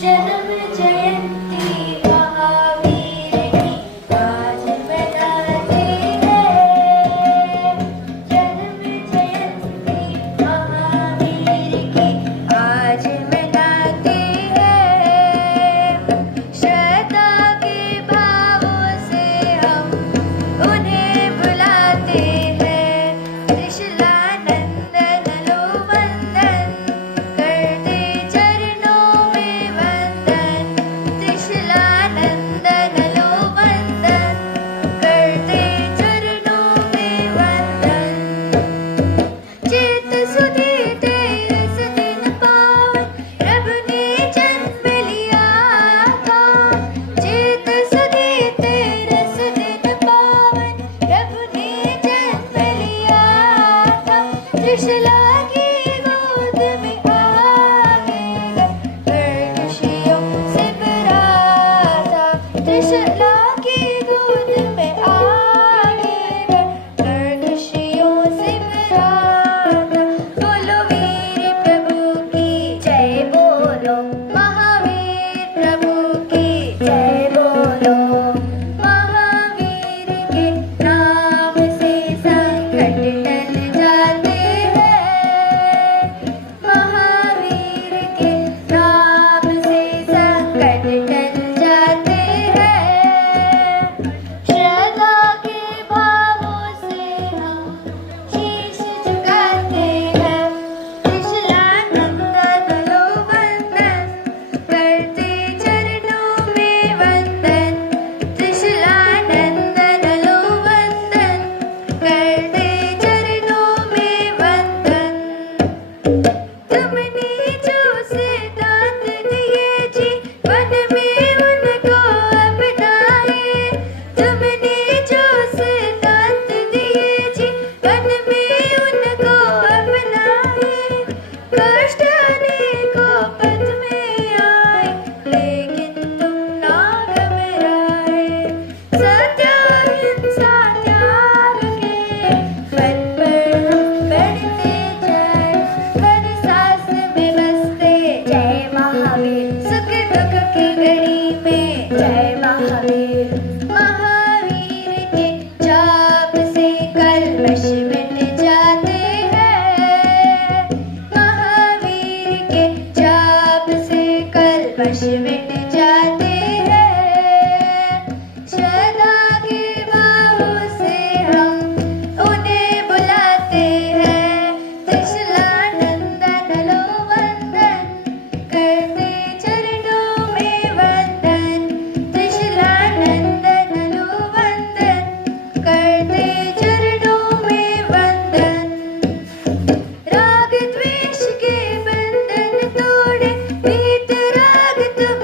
जन्म जयंती महावीर की आज मनाते हैं। जन्म जयंती महावीर की आज मनाते हैं। श्रद्धा के भावों से हम उन्हें बुलाते हैं। त्रिशूलानंदन लो वंदन करते चरणों में वंदन। त्रिशूलानंदन लो वंदन करते चरणों में वंदन। चित सुधीते रस दिन पावन प्रभु ने जन्म लिया था। चित सुधीते रस दिन पावन प्रभु ने जन्म लिया था। त्रिशूला की गोद में आगे कर खुशियों से भरा था। त्रिशूला की गोद में आगे कर खुशियों से भरा था। बोलो वीर प्रभु की जय बोलो, महावीर प्रभु की जय बोलो। महावीर के नाम से संकट टल जाते हैं। महावीर के नाम से संकट टल जाते हैं। श्रद्धा के भावों से हम शीश झुकाते हैं। त्रिशूलानंदन लो वंदन करते चरणों में वंदन। त्रिशूलानंदन लो वंदन करते चरणों में वंदन। तुमने जो सिद्धांत दिए जीवन में उनको अपनाए। तुमने जो सिद्धांत दिए जीवन में उनको अपनाए। कष्ट अनेकों पथ में आए लेकिन तुम ना घबराए। सत्य अहिंसा त्याग के पथ पर हम बढ़ते जाए। वन शास्त्र में बसते जय महावीर। सुख दुख की घड़ी में जय महावीर। महावीर के जाप से कल्मश मिट जाते हैं। महावीर के जाप से कल्मश मिट जाते हैं। श्रद्धा के भावों से हम उन्हें बुलाते हैं। त्रिशूलानंदन लो वंदन करते चरणों में वंदन। त्रिशूलानंदन लो वंदन करते चरणों में वंदन। राग द्वेष के बंधन तोड़े वीत राग तुम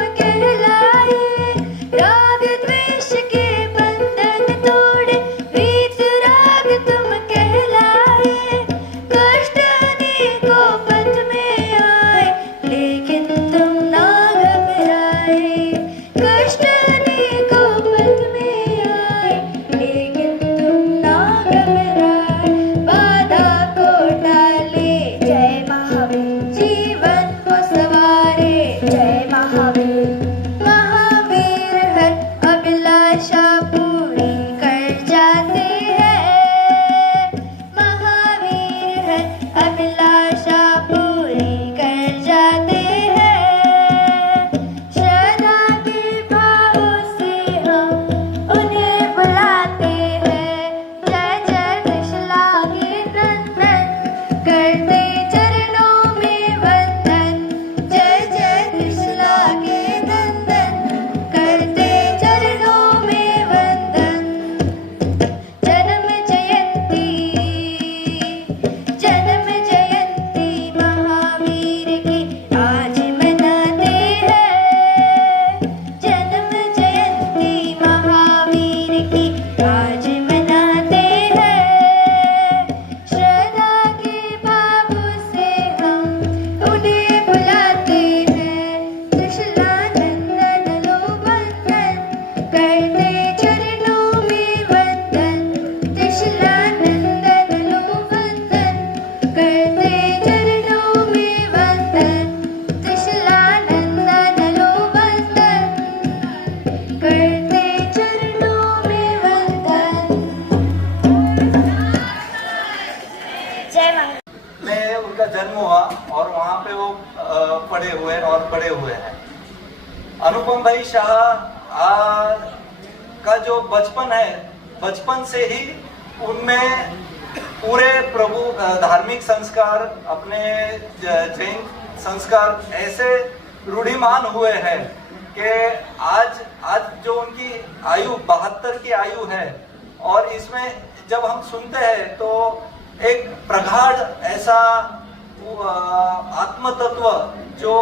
अनुपम भाई शाह का जो बचपन है, बचपन से ही उनमें पूरे प्रभु धार्मिक संस्कार, अपने जैन संस्कार ऐसे रूढ़िमान हुए हैं कि आज जो उनकी आयु 72 की आयु है, और इसमें जब हम सुनते हैं तो एक प्रगाढ़ ऐसा आत्म तत्व जो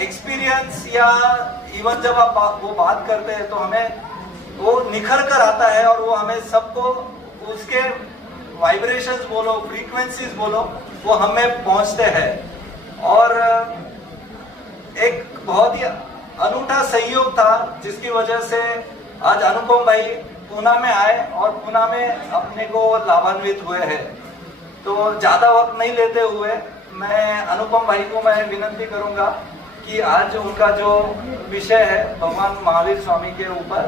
एक्सपीरियंस, या इवन जब आप वो बात करते हैं तो हमें वो निखर कर आता है, और वो हमें सबको उसके वाइब्रेशंस बोलो, फ्रीक्वेंसीज बोलो, वो हमें पहुंचते हैं। और एक बहुत ही अनूठा संयोग था जिसकी वजह से आज अनुपम भाई पूना में आए और पूना में अपने को लाभान्वित हुए हैं। तो ज़्यादा वक्त नहीं लेते हुए मैं अनुपम भाई को मैं विनंती करूंगा कि आज उनका जो विषय है भगवान महावीर स्वामी के ऊपर,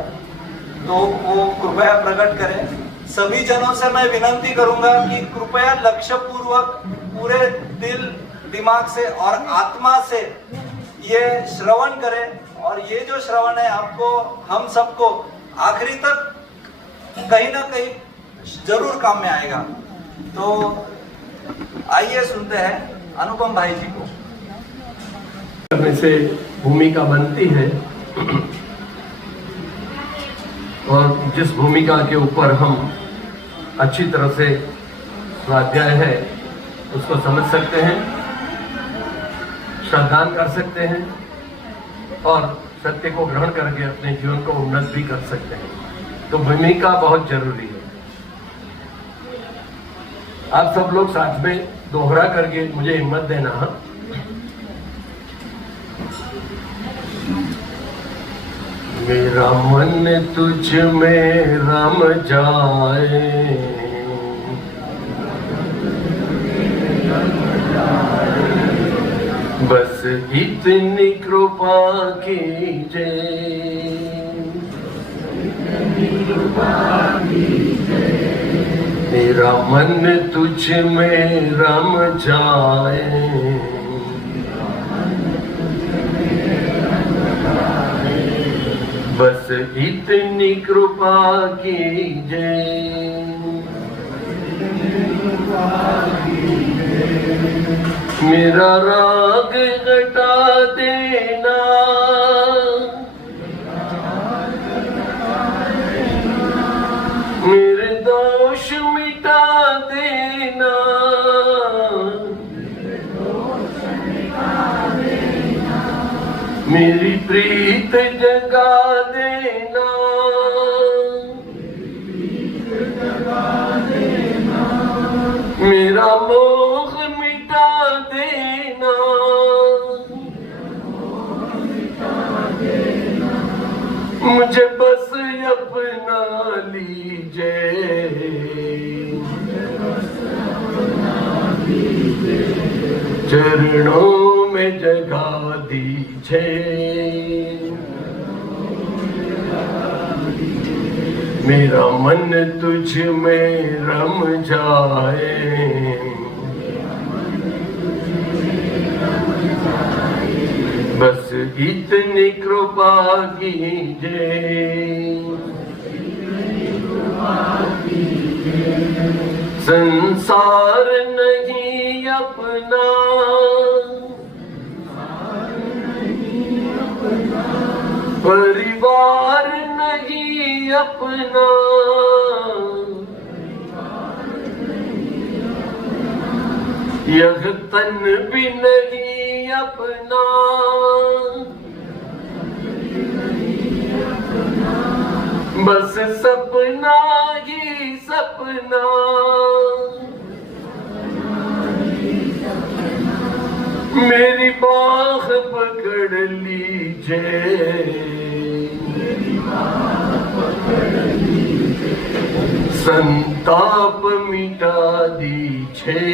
तो वो कृपया प्रकट करें। सभी जनों से मैं विनंती करूंगा कि कृपया लक्ष्य पूर्वक पूरे दिल, दिमाग से और आत्मा से ये श्रवण करें, और ये जो श्रवण है आपको, हम सबको आखिरी तक कहीं ना कहीं जरूर काम में आएगा। तो आइए सुनते हैं अनुपम भाई जी को। करने से भूमिका बनती है, और जिस भूमिका के ऊपर हम अच्छी तरह से स्वाध्याय है उसको समझ सकते हैं, श्रद्धान कर सकते हैं, और सत्य को ग्रहण करके अपने जीवन को उन्नत भी कर सकते हैं। तो भूमिका बहुत जरूरी है। आप सब लोग साथ में दोहरा करके मुझे हिम्मत देना। मेरा मन तुझ में रम जाए, बस इतनी कृपा कीजिए, मेरा मन तुझ में रम जाए, बस इतनी कृपा कीजिए, मेरा राग घटा देना, मेरे दोष मिटा देना, मेरी प्रीत जगा देना, मेरा मोह मिटा देना, मुझे बस अपना लीजिए, चरणों में जगा दीजिए, मेरा मन तुझ में रम जाए, बस इतनी कृपा कीजिए, संसार नहीं अपना, परिवार नहीं अपना, यह तन भी नहीं अपना, बस सपना ही सपना, मेरी बाह पकड़ लीजिए, संताप मिटा दीजिए,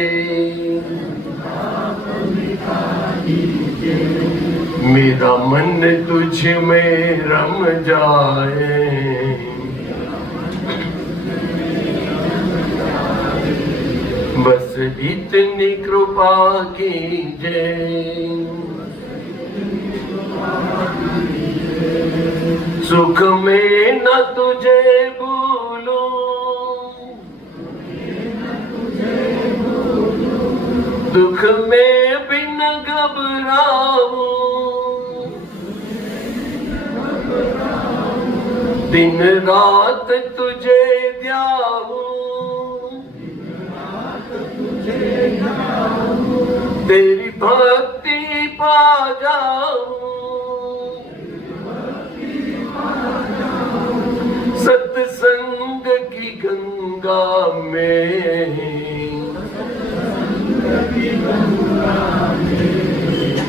मेरा मन तुझ में रम जाए, बस इतनी कृपा कीजिए, सुख में न तुझे भूलूं, दुख में भी न घबराऊं, दिन रात तुझे ध्याऊं, तेरी भक्ति पा जाऊं, सत्संग की गंगा में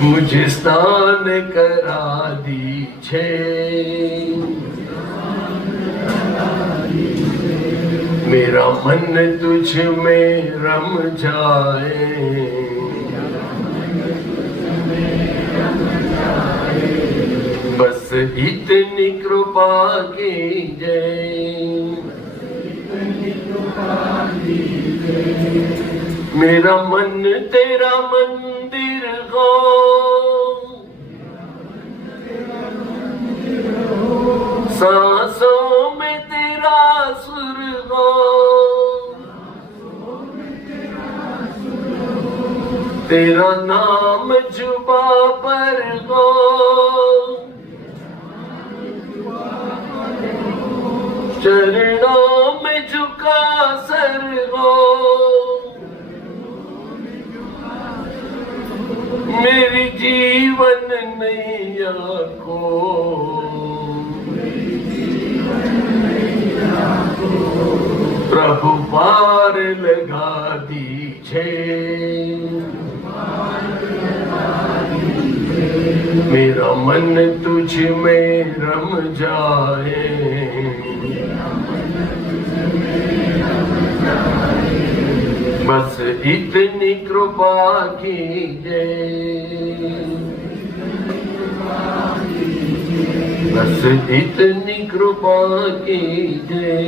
मुझे स्नान करा दीछे, मेरा मन तुझ में रम जाए, बस इतनी कृपा कीजिए, मेरा मन तेरा मंदिर हो, सांसों में तेरा सुर हो, तेरा नाम जुबा पर हो, चरणों में झुका सर हो, मेरी जीवन नैया को प्रभु पार लगा दीजिए, मेरा मन तुझ में रम जाए, बस इतनी कृपा कीजिए, बस इतनी कृपा कीजिए,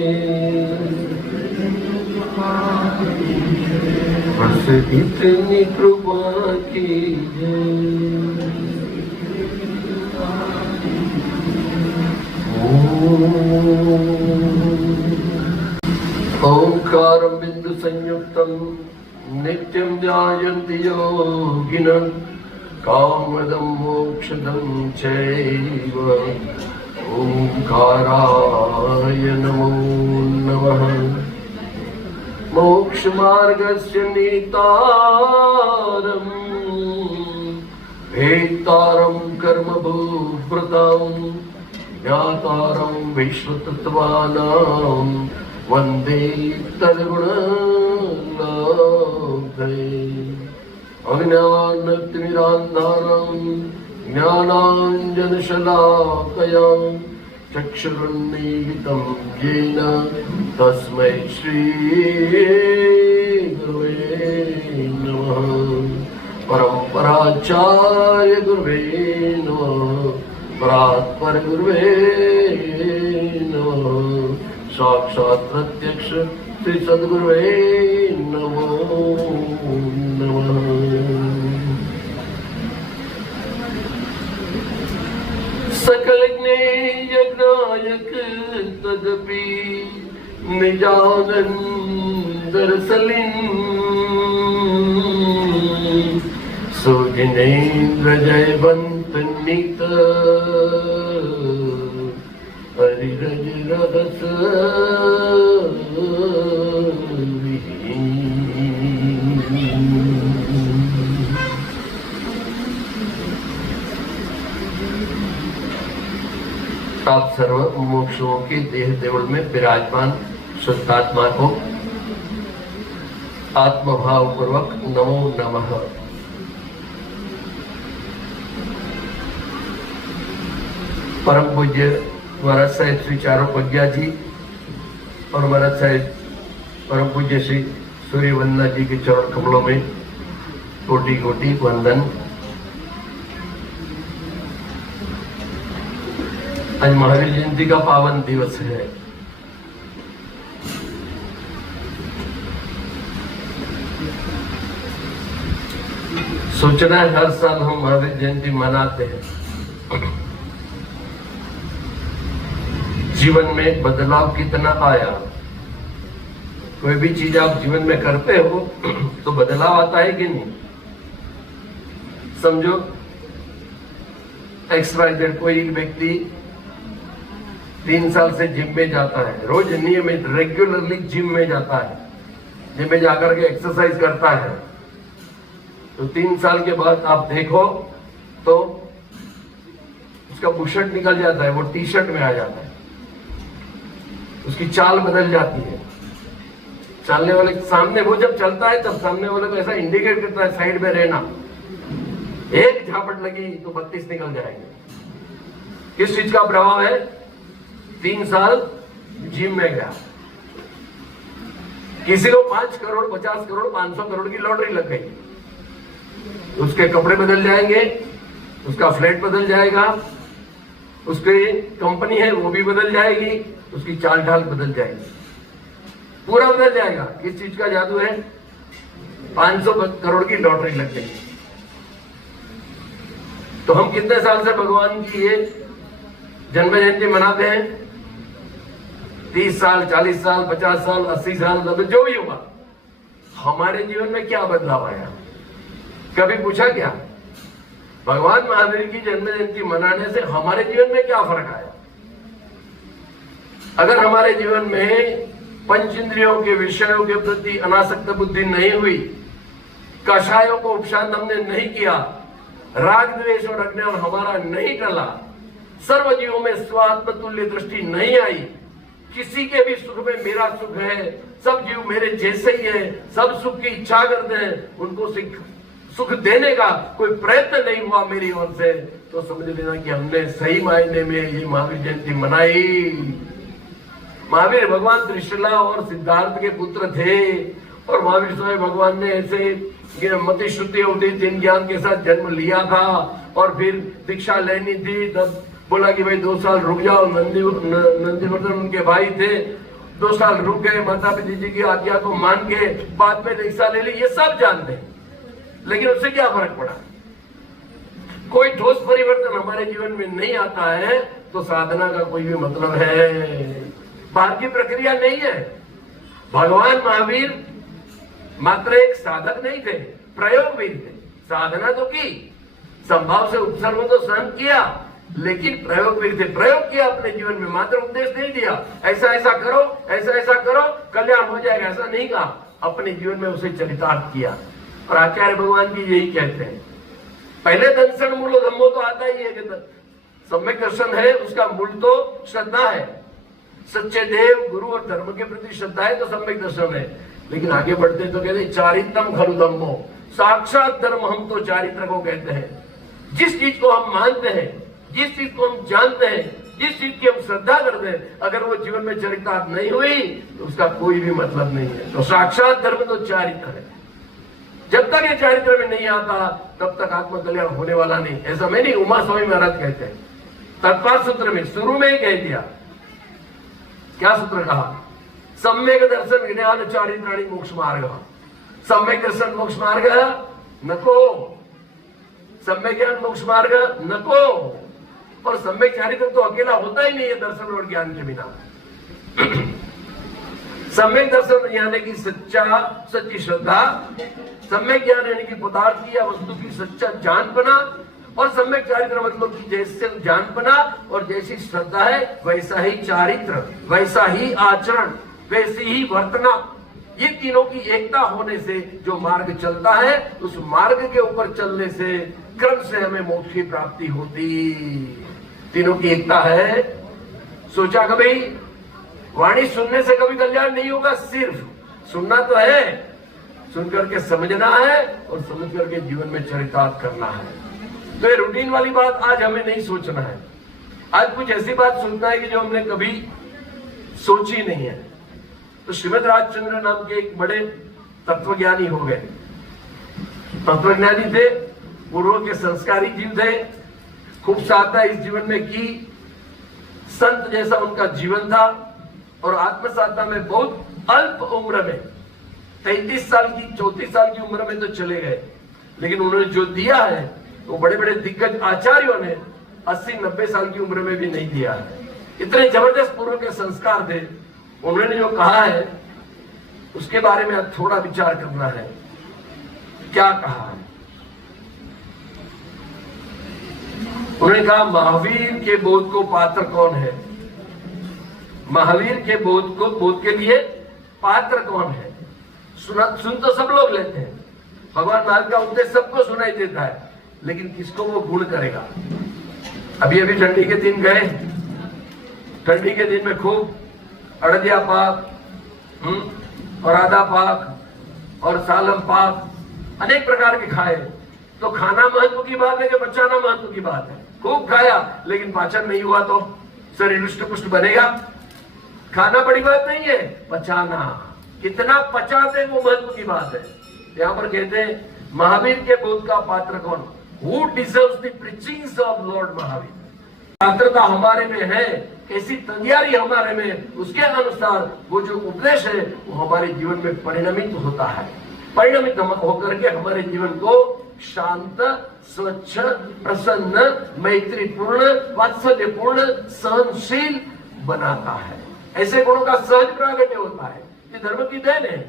बस इतनी कृपा कीजिए। ओंकारं बिंदु संयुक्तं नित्यं ध्यायन्ति योगिनः कामदं मोक्षदं चैव। ओंकाराय नमो नमः। मोक्षमार्गस्य नेतारं भेत्तारं कर्मभूभृतां ज्ञातारं विश्वतत्त्वानां वन्दे तद्गुणलोकये। अज्ञानतिमिरान्धानां ज्ञानाञ्जनशलाकया चक्षुरुन्मीलितं येन तस्मै श्रीगुरुवे नमः। परम्पराचार्य गुरुवे नमः। परात्परगुरुवे नमः। साक्षात् प्रत्यक्ष श्री सद्गुरुवे नमो नमः। सकल ज्ञेयनायक तदपि निजानंदर सलिन सुजिनेन्द्र जयवंत नित हरिरज रस आप सर्व मोक्षों के देह देवल में विराजमान शुद्धात्मा को आत्मभाव पूर्वक नमो नमः। परम पूज्य महाराज साहिब श्री चारों प्रज्ञा जी और महाराज साहिब परम पूज्य श्री सूर्य वंदना जी के चरण कमलों में कोटि कोटि वंदन। आज महावीर जयंती का पावन दिवस है। सोचना है हर साल हम महावीर जयंती मनाते हैं, जीवन में बदलाव कितना आया। कोई भी चीज आप जीवन में करते हो तो बदलाव आता है कि नहीं। समझो XYZ कोई व्यक्ति 3 साल से जिम में जाता है, रोज नियमित रेगुलरली जिम में जाता है, जिम में जाकर के एक्सरसाइज करता है, तो 3 साल के बाद आप देखो तो उसका बुशर्ट निकल जाता है, वो टी शर्ट में आ जाता है, उसकी चाल बदल जाती है। चलने वाले सामने वो जब चलता है तब सामने वाले को ऐसा इंडिकेट करता है साइड में रहना, एक झापट लगी तो 32 निकल जाएंगे। किस चीज का प्रभाव है? 3 साल जिम में गया, किसी को 5 करोड़ 50 करोड़ 500 करोड़ की लॉटरी लग गई, उसके कपड़े बदल जाएंगे, उसका फ्लैट बदल जाएगा, उसकी कंपनी है वो भी बदल जाएगी, उसकी चाल ढाल बदल जाएगी, पूरा बदल जाएगा। किस चीज का जादू है? 500 करोड़ की लॉटरी लग गई। तो हम कितने साल से भगवान की ये जन्म जयंती मनाते हैं? 30 साल 40 साल 50 साल 80 साल, जो भी होगा। हमारे जीवन में क्या बदलाव आया? कभी पूछा क्या? भगवान महावीर की जन्म जयंती मनाने से हमारे जीवन में क्या फर्क आया? अगर हमारे जीवन में पंच इंद्रियों के विषयों के प्रति अनासक्त बुद्धि नहीं हुई, कषायों को उपशांत हमने नहीं किया, राग द्वेष और अज्ञान हमारा नहीं टला, सर्व जीवों में स्वात्म तुल्य दृष्टि नहीं आई, किसी के भी सुख में मेरा सुख है, सब जीव मेरे जैसे ही है, सब सुख की इच्छा करते हैं, उनको सुख देने का कोई प्रयत्न नहीं हुआ मेरी ओर से, तो समझ लेना कि हमने सही मायने में ये महावीर जयंती मनाई। महावीर भगवान त्रिशला और सिद्धार्थ के पुत्र थे और महावीर स्वामी भगवान ने ऐसे मति श्रुति उदित ज्ञान के साथ जन्म लिया था और फिर दीक्षा लेनी थी, तब बोला कि भाई 2 साल रुक जाओ। नंदीवर्धन उनके भाई थे, 2 साल रुक गए, माता पिता जी की आज्ञा को मान के बाद में दीक्षा ले ली, ये सब जानते हैं। लेकिन उससे क्या फर्क पड़ा? कोई ठोस परिवर्तन हमारे जीवन में नहीं आता है तो साधना का कोई भी मतलब है? बाहर की प्रक्रिया नहीं है। भगवान महावीर मात्र एक साधक नहीं थे, प्रयोगवीर थे। साधना तो की, संभाव से उपसर्ग तो सहन किया, लेकिन प्रयोगवीर थे। प्रयोग किया अपने जीवन में, मात्र उपदेश नहीं दिया ऐसा ऐसा करो, ऐसा ऐसा करो, कल्याण हो जाएगा, ऐसा नहीं कहा। अपने जीवन में उसे चरितार्थ किया। और आचार्य भगवान भी यही कहते हैं, पहले दर्शन मूलो धम्मो तो आता ही है कि सम्यक दर्शन है, उसका मूल तो श्रद्धा है। सच्चे देव गुरु और धर्म के प्रति श्रद्धा है तो सम्यक दर्शन है। लेकिन आगे बढ़ते तो कहते चारित्रम खलु धम्मो, साक्षात धर्म हम तो चारित्र को कहते हैं। जिस चीज को हम मानते हैं, जिस चीज को हम जानते हैं, जिस चीज की हम श्रद्धा करते हैं, अगर वो जीवन में चरितार्थ नहीं हुई तो उसका कोई भी मतलब नहीं है। तो साक्षात धर्म तो चारित्र है। जब तक ये चारित्र में नहीं आता तब तक आत्म कल्याण होने वाला नहीं। ऐसा मैं नहीं, उमा स्वामी महाराज कहते हैं तत्पर सूत्र में, शुरू में ही कह दिया। क्या सूत्र कहा? सम्यक दर्शन ज्ञान चारित्राणि मोक्ष मार्ग। सम्यक दर्शन मोक्ष मार्ग नको, सम्यक ज्ञान मोक्ष मार्ग नको। और सम्यक चारित्र तो अकेला होता ही नहीं है दर्शन और ज्ञान के बिना। सम्यक दर्शन यानी कि सच्ची श्रद्धा, सम्यक ज्ञान यानी कि पदार्थ की या वस्तु की सच्चा जानपना, और सम्यक चारित्र मतलब कि जैसे जानपना और जैसी श्रद्धा है वैसा ही चारित्र, वैसा ही आचरण, वैसी ही वर्तना। ये तीनों की एकता होने से जो मार्ग चलता है, उस मार्ग के ऊपर चलने से क्रम से हमें मोक्ष की प्राप्ति होती। तीनों की एकता है। सोचा कभी वाणी सुनने से कभी कल्याण नहीं होगा? सिर्फ सुनना तो है, सुन करके समझना है और समझ करके जीवन में चरितार्थ करना है। तो ये रूटीन वाली बात आज हमें नहीं सोचना है। आज कुछ ऐसी बात सोचना है कि जो हमने कभी सोची नहीं है। तो श्रीमद राजचंद्र नाम के एक बड़े तत्वज्ञानी हो गए। तत्वज्ञानी थे, पूर्व के संस्कारी जीव थे, खूब साधना इस जीवन में की, संत जैसा उनका जीवन था और आत्म साधना में बहुत अल्प उम्र में 33 साल की 34 साल की उम्र में तो चले गए। लेकिन उन्होंने जो दिया है वो बड़े बड़े दिग्गज आचार्यों ने 80-90 साल की उम्र में भी नहीं दिया है। इतने जबरदस्त पूर्व के संस्कार थे। उन्होंने जो कहा है उसके बारे में अब थोड़ा विचार करना है। क्या कहा है? उन्होंने कहा महावीर के बोध को पात्र कौन है? महावीर के बोध के लिए पात्र कौन है? सुन तो सब लोग लेते हैं, भगवान महावीर का उपदेश सबको सुनाई देता है, लेकिन किसको वो गुण करेगा? अभी अभी ठंडी के दिन गए, ठंडी के दिन में खूब अड़दिया पाक और आधा पाक और सालम पाक अनेक प्रकार के खाए। तो खाना महत्व की बात है कि बचाना महत्व की बात है? खूब खाया लेकिन पाचन नहीं हुआ तो शरीर रुष्ट पुष्ट बनेगा? खाना बड़ी बात नहीं है, पचाना, कितना पचाते वो महत्व की बात है। यहाँ पर कहते हैं महावीर के बोध का पात्र कौन? Who deserves the preachings of Lord Mahavir? पात्रता हमारे में है, कैसी तैयारी हमारे में, उसके अनुसार वो जो उपदेश है वो हमारे जीवन में परिणमित होता है। परिणमित होकर के हमारे जीवन को शांत, स्वच्छ, प्रसन्न, मैत्रीपूर्ण, वात्सल्यपूर्ण, सहनशील बनाता है। ऐसे गुणों का सहज प्रागट्य होता है। ये धर्म की देन है।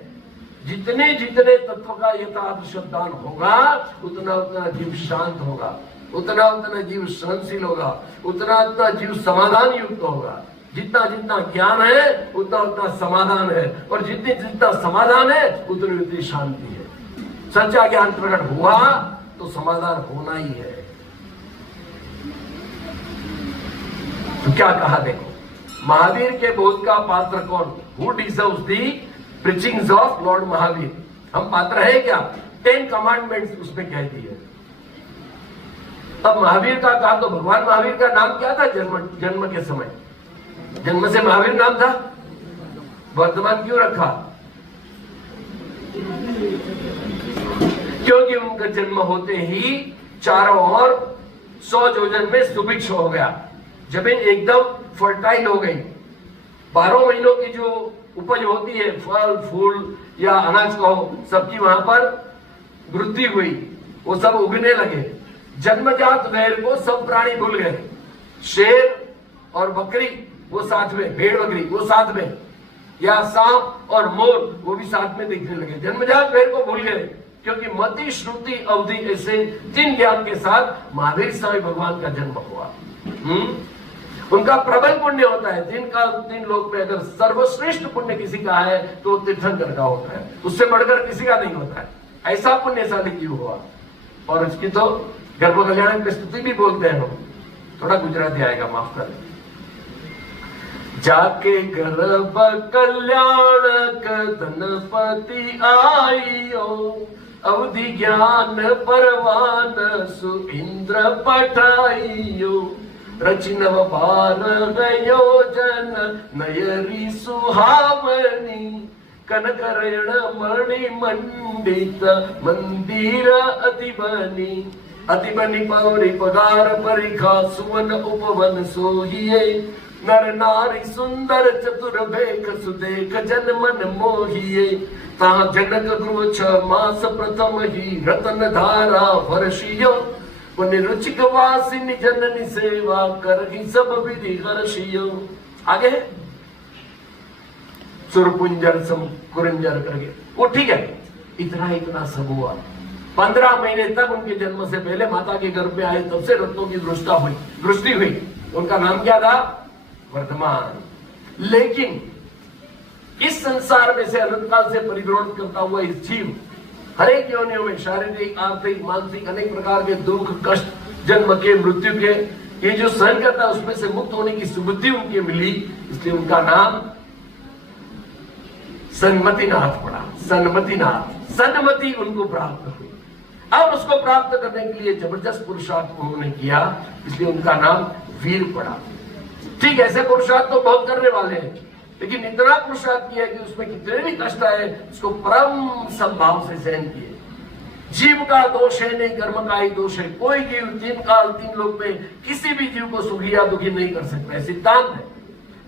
जितने जितने तत्व का यथार्थ दान होगा उतना उतना जीव शांत होगा, उतना उतना जीव सहनशील होगा, उतना उतना जीव समाधान युक्त होगा। जितना जितना ज्ञान है उतना उतना समाधान है, और जितने जितना समाधान है उतनी उतनी शांति है। सच्चा ज्ञान प्रकट हुआ तो समाधान होना ही है। तो क्या कहा देखो, महावीर के बोध का पात्र कौन? Who deserves the preachings of Lord Mahavir? हम पात्र है क्या? 10 कमांडमेंट्स उसमें कह दिए। अब महावीर का कहा तो भगवान महावीर का नाम क्या था जन्म के समय? जन्म से महावीर नाम था, वर्तमान क्यों रखा? क्योंकि उनका जन्म होते ही चारों ओर 100 योजन में सुभिक्ष हो गया, जमीन एकदम फर्टाइल हो गई। 12 महीनों की जो उपज होती है, फल फूल या अनाज कहो, सबकी वहां पर वृद्धि हुई, वो सब उगने लगे। जन्मजात वैर को सब प्राणी भूल गए। शेर और बकरी वो साथ में, भेड़ बकरी वो साथ में, या सांप और मोर वो भी साथ में दिखने लगे। जन्मजात वैर को भूल गए, क्योंकि मति, श्रुति, अवधि ऐसे 3 ज्ञान के साथ महावीर स्वामी भगवान का जन्म हुआ। उनका प्रबल पुण्य होता है। 3 लोक में अगर सर्वश्रेष्ठ पुण्य किसी का है तो तीर्थंकर का होता है, उससे बढ़कर किसी का नहीं होता है। ऐसा पुण्यशाली जीव हुआ। और इसकी तो गर्भ कल्याण की स्तुति भी बोलते हैं हम। थोड़ा गुजराती आएगा, माफ कर। जाके गर्भ कल्याण धनपति आइयो, अवधि ज्ञान परवान सुइंद्र पठाइयो, रचिनव बार योजन नयरी सुहावनी, कनकरण मणि मंडित मंदिर अतिबनी, अतिबनी पौरी पगार परिखा सुवन उपवन सोहिए, नर नारी सुंदर चतुर भेख सुदेख जन मन मोहिए, ता जनक गृह 6 मास प्रथम ही रतन धारा वर्षियो, पुण्य रुचिक वासिनी जननी सेवा कर ही सब विधि हर्षियो। आगे सुरपुंजर कुरंजर करके वो ठीक है। इतना सब हुआ। 15 महीने तक उनके जन्म से पहले माता के गर्भ में आए, तब से रत्नों की दृष्टि हुई। उनका नाम क्या था? वर्धमान। लेकिन इस संसार में से अनंत काल से परिभ्रमण करता हुआ इस जीव हरेक योनियों में शारीरिक, आर्थिक, मानसिक अनेक प्रकार के दुख, कष्ट, जन्म के, मृत्यु के, ये जो सहन करता है उसमें से मुक्त होने की सुबुद्धि उनकी मिली, इसलिए उनका नाम सन्मतिनाथ पड़ा। सन्मति उनको प्राप्त हुई। अब उसको प्राप्त करने के लिए जबरदस्त पुरुषार्थ उन्होंने किया, इसलिए उनका नाम वीर पड़ा। ठीक, ऐसे पुरुषार्थ तो बहुत करने वाले हैं, लेकिन इतना पुरुषार्थ किया कि उसमें कितने भी कष्ट आए उसको परम संभाव से सहन किए। जीव का दोष है नहीं, कर्म का ही दोष है। कोई जीव 3 काल 3 लोक में किसी भी जीव को सुखी या दुखी नहीं कर सकता है, सिद्धांत है।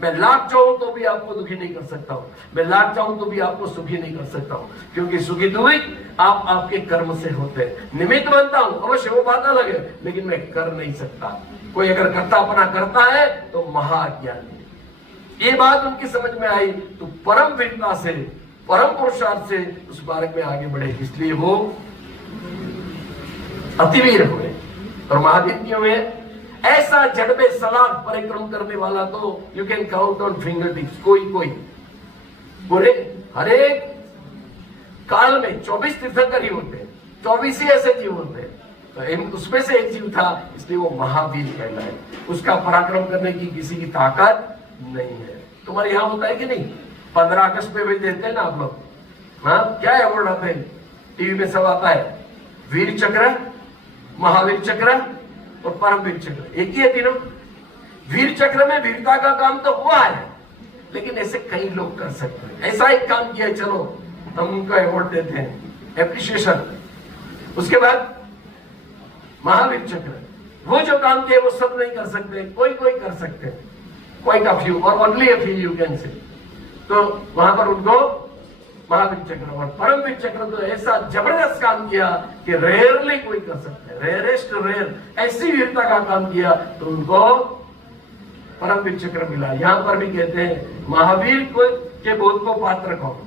मैं लाख चाहूं तो भी आपको दुखी नहीं कर सकता हूं, मैं लाख चाहूं तो भी आपको सुखी नहीं कर सकता हूं, क्योंकि सुखी दुखी आप आपके कर्म से होते हैं। निमित्त बनता हूं अवश्य, वो बात अलग है, लेकिन मैं कर नहीं सकता। कोई अगर करता अपना करता है तो महाज्ञानी। ये बात उनकी समझ में आई तो परम वीरता से, परम पुरुषार्थ से उस मार्ग में आगे बढ़े, इसलिए वो अतिवीर हुए। और महावीर क्यों हुए? ऐसा जड़ में सलाख परिक्रम करने वाला तो you can count on finger tips, कोई पूरे हरेक काल में 24 तीर्थंकर ही होते हैं, 24 ही ऐसे जीव होते हैं, तो उसमें से एक जीव था, इसलिए वो महावीर कहलाए। उसका पराक्रम करने की किसी की ताकत नहीं है। तुम्हारे यहाँ होता है कि नहीं? 15 अगस्त पे भी देते हैं ना आप लोग, हाँ क्या अवार्ड आते हैं टीवी में, सब आता है, वीर चक्र, महावीर चक्र और परमवीर चक्र, एक ही है तीनों। वीर चक्र में वीरता का काम तो हुआ है, लेकिन ऐसे कई लोग कर सकते हैं। ऐसा एक काम किया, चलो हम उनको अवार्ड देते हैं, एप्रिशिएशन। उसके बाद महावीर चक्र, वो जो काम किए वो सब नहीं कर सकते, कोई कर सकते हैं, क्वाइट अ फ्यू और only a few you can say, तो वहां पर उनको महावीर चक्र। और परमवीर चक्र तो ऐसा जबरदस्त काम किया कि रेयरली कोई कर सकता है, रेयरेस्ट रेयर, ऐसी वीरता का काम किया तो उनको परमवीर चक्र मिला। यहां पर भी कहते हैं महावीर को के बोध को पात्र कौन?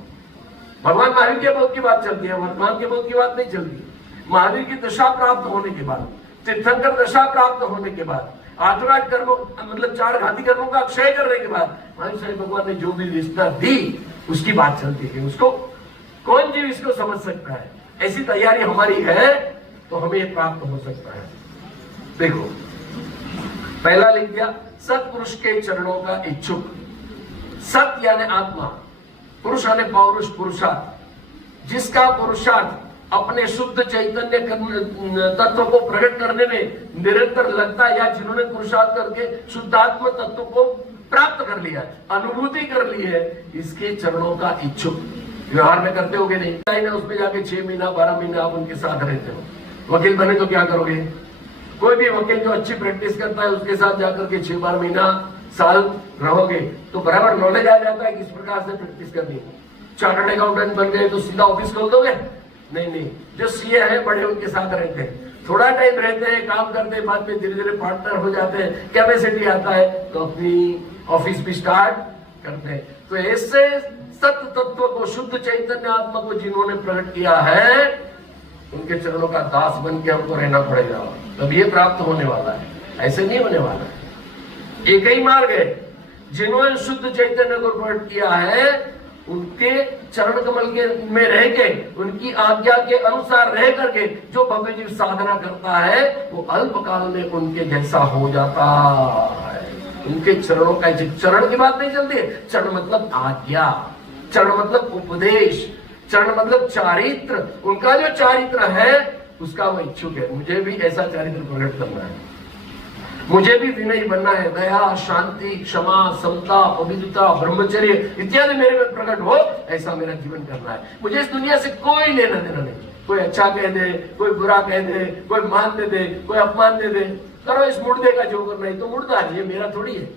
भगवान महावीर के बोध की बात चलती है, वर्तमान के बोध की बात नहीं चलती। महावीर की दशा प्राप्त होने के बाद, तीर्थंकर दशा प्राप्त होने के बाद, 8 कर्मों मतलब 4 घाती कर्मों का अक्षय करने के बाद महावीर साहब भगवान ने जो भी विस्तार दी उसकी बात चलती है। उसको कौन जीव इसको समझ सकता है? ऐसी तैयारी हमारी है तो हमें प्राप्त हो सकता है। देखो पहला लिख दिया, सत्पुरुष के चरणों का इच्छुक। सत यानी आत्मा, पुरुष यानी पौरुष, पुरुषार्थ। जिसका पुरुषार्थ अपने शुद्ध चैतन्य तत्व को प्रकट करने में निरंतर लगता है, या जिन्होंने पुरुषार्थ करके शुद्धात्म तत्व को प्राप्त कर लिया, अनुभूति कर ली है, इसके चरणों का इच्छुक। व्यवहार में करते होगे नहीं, उसमें जाके 6 महीना 12 महीना आप उनके साथ रहते हो। वकील बने तो क्या करोगे? कोई भी वकील जो अच्छी प्रैक्टिस करता है उसके साथ जाकर के 6-12 महीना साल रहोगे तो बराबर नॉलेज आ जाता है किस प्रकार से प्रैक्टिस करनी है। चार्टर्ड अकाउंटेंट बन गए तो सीधा ऑफिस खोल दोगे? नहीं, जो सीए है बड़े उनके साथ रहते हैं, थोड़ा टाइम रहते हैं, काम करते हैं, बाद में धीरे धीरे पार्टनर हो जाते हैं, कैपेसिटी आता है तो अपनी ऑफिस भी स्टार्ट करते हैं। तो ऐसे सत्य तत्व को, शुद्ध चैतन्य आत्मा को जिन्होंने प्रकट किया है, उनके चरणों का दास बन के हमको रहना पड़ेगा, तब ये प्राप्त होने वाला है, ऐसे नहीं होने वाला है। एक ही मार्ग है, जिन्होंने शुद्ध चैतन्य को प्रकट किया है उनके चरण कमल के में रह के, उनकी आज्ञा के अनुसार रह करके जो भव्य जीव साधना करता है वो अल्पकाल में उनके जैसा हो जाता है। उनके चरणों का, चरण की बात नहीं चलती है, चरण मतलब आज्ञा, चरण मतलब उपदेश, चरण मतलब चारित्र। उनका जो चारित्र है उसका वो इच्छुक है, मुझे भी ऐसा चारित्र प्रकट करना है, मुझे भी विनयी बनना है, दया, शांति, क्षमा, समता, पवित्रता, ब्रह्मचर्य इत्यादि मेरे में प्रकट हो, ऐसा मेरा जीवन करना है। मुझे इस दुनिया से कोई लेना देना नहीं, कोई अच्छा कह दे, कोई बुरा कह दे, कोई मान दे दे, कोई अपमान दे दे, करो इस मुर्दे का जो करना है, तो मुर्दा है, ये मेरा थोड़ी है।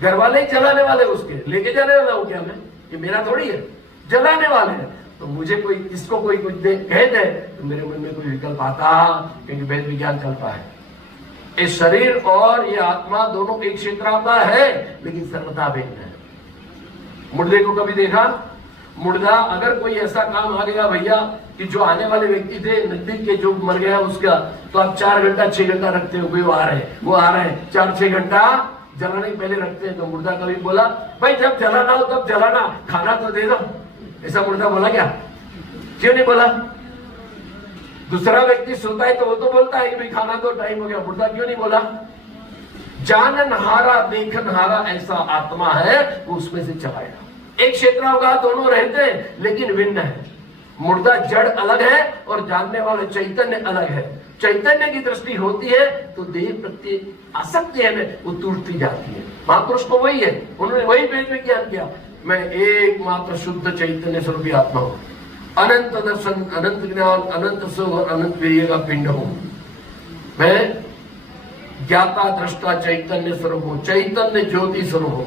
घर वाले ही जलाने वाले, उसके लेके जाने वाला हूँ क्या मैं? ये मेरा थोड़ी है, जलाने वाले हैं। तो मुझे कोई, इसको कोई कुछ कह दे तो मेरे मन में कोई विकल्प आता, क्योंकि वेद विज्ञान चलता है। ये शरीर और ये आत्मा दोनों एक क्षेत्रांतर है, लेकिन सर्वथा भिन्न है। मुर्दे को कभी देखा? मुर्दा अगर कोई ऐसा काम आ गया भैया कि जो आने वाले व्यक्ति थे नजदीक के, जो मर गया उसका, तो आप 4 घंटा 6 घंटा रखते हो, वो आ रहे हैं 4-6 घंटा जलाने के पहले रखते हैं। तो मुर्दा कभी बोला भाई जब जलाना हो तब जलाना, खाना तो दे दो? ऐसा मुर्दा बोला क्या? क्यों नहीं बोला? दूसरा व्यक्ति सोता है तो वो तो बोलता है कि भाई खाना तो टाइम हो गया, मुर्दा क्यों नहीं बोला? जानन हारा देखन हारा ऐसा आत्मा है, वो उसमें से चलाएगा। एक क्षेत्र होगा, दोनों रहते हैं लेकिन भिन्न है। मुर्दा जड़ अलग है और जानने वाले चैतन्य अलग है। चैतन्य की दृष्टि होती है तो देह प्रति आसक्ति है वो टूटती जाती है। महापुरुष को वही है, उन्होंने वही वेद में ज्ञान किया, मैं एकमात्र शुद्ध चैतन्य स्वरूपी आत्मा हूं, अनंत दर्शन, अनंत ज्ञान, अनंत सुख और अनंत वीर्य का पिंड हूं। मैं ज्ञाता दृष्टा चैतन्य स्वरूप हूं, चैतन्य ज्योति स्वरूप हूं।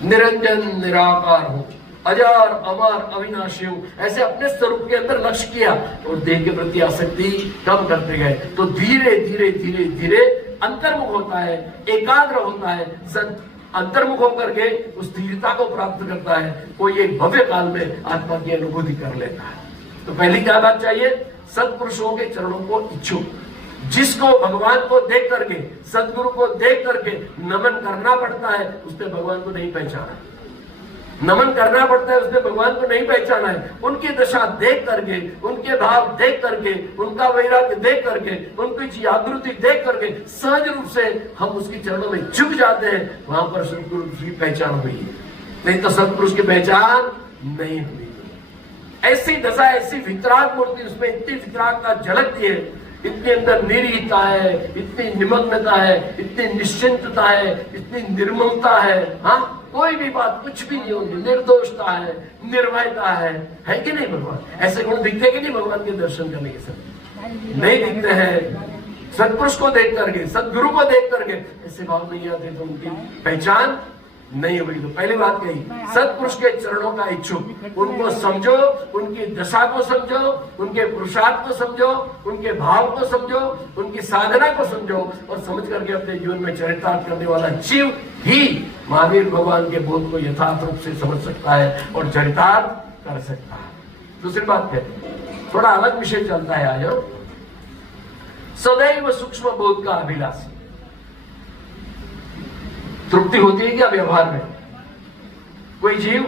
निरंजन निराकार हूं, अजार अमर अविनाशी हूं, ऐसे अपने स्वरूप के अंदर लक्ष्य किया और देह के प्रति आसक्ति कम करते गए तो धीरे धीरे धीरे धीरे अंतर्मुख होता है, एकाग्र होता है। अंतर्मुख होकर के उस स्थिरता को प्राप्त करता है, कोई एक भव्य काल में आत्मा की अनुभूति कर लेता है। तो पहली क्या बात चाहिए? सत्पुरुषों के चरणों को इच्छुक, जिसको भगवान को देख करके, सदगुरु को देख करके नमन करना पड़ता है, उसने भगवान को नहीं पहचाना है। नमन करना पड़ता है, उसने भगवान को नहीं पहचाना है। उनकी दशा देख करके, उनके भाव देख करके, उनका वैराग्य देख करके, उनकी जागृति देख करके सहज रूप से हम उसके चरणों में झुक जाते हैं। वहां पर सदगुरु की पहचान हुई है, नहीं तो सदपुरुष की पहचान नहीं हुई। ऐसी दशा, ऐसी वितराग मूर्ति, उसमें इतनी वितराग का झलक दी है, इतनी अंदर निरीहता है, इतनी निमग्नता है, इतनी निश्चिंतता है, इतनी निर्ममता है। हाँ, कोई भी बात कुछ भी नहीं होगी, निर्दोषता है, निर्भयता है कि नहीं? भगवान ऐसे गुण दिखते कि नहीं भगवान के दर्शन करने के समय? नहीं दिखते हैं। सत्पुरुष को देख करके, सदगुरु को देख करके ऐसे भाव नहीं आते तो उनकी पहचान नहीं हुई। तो पहली बात कही, सत्पुरुष के चरणों का इच्छुक, उनको समझो, उनकी दशा को समझो, उनके पुरुषार्थ को समझो, उनके भाव को समझो, उनकी साधना को समझो और समझ करके अपने जीवन में चरितार्थ करने वाला जीव ही महावीर भगवान के बोध को यथार्थ रूप से समझ सकता है और चरितार्थ कर सकता है। दूसरी बात है, थोड़ा अलग विषय चलता है आज। सदैव सूक्ष्म बोध का अभिलाषी, तृप्ति होती है क्या व्यवहार में? कोई जीव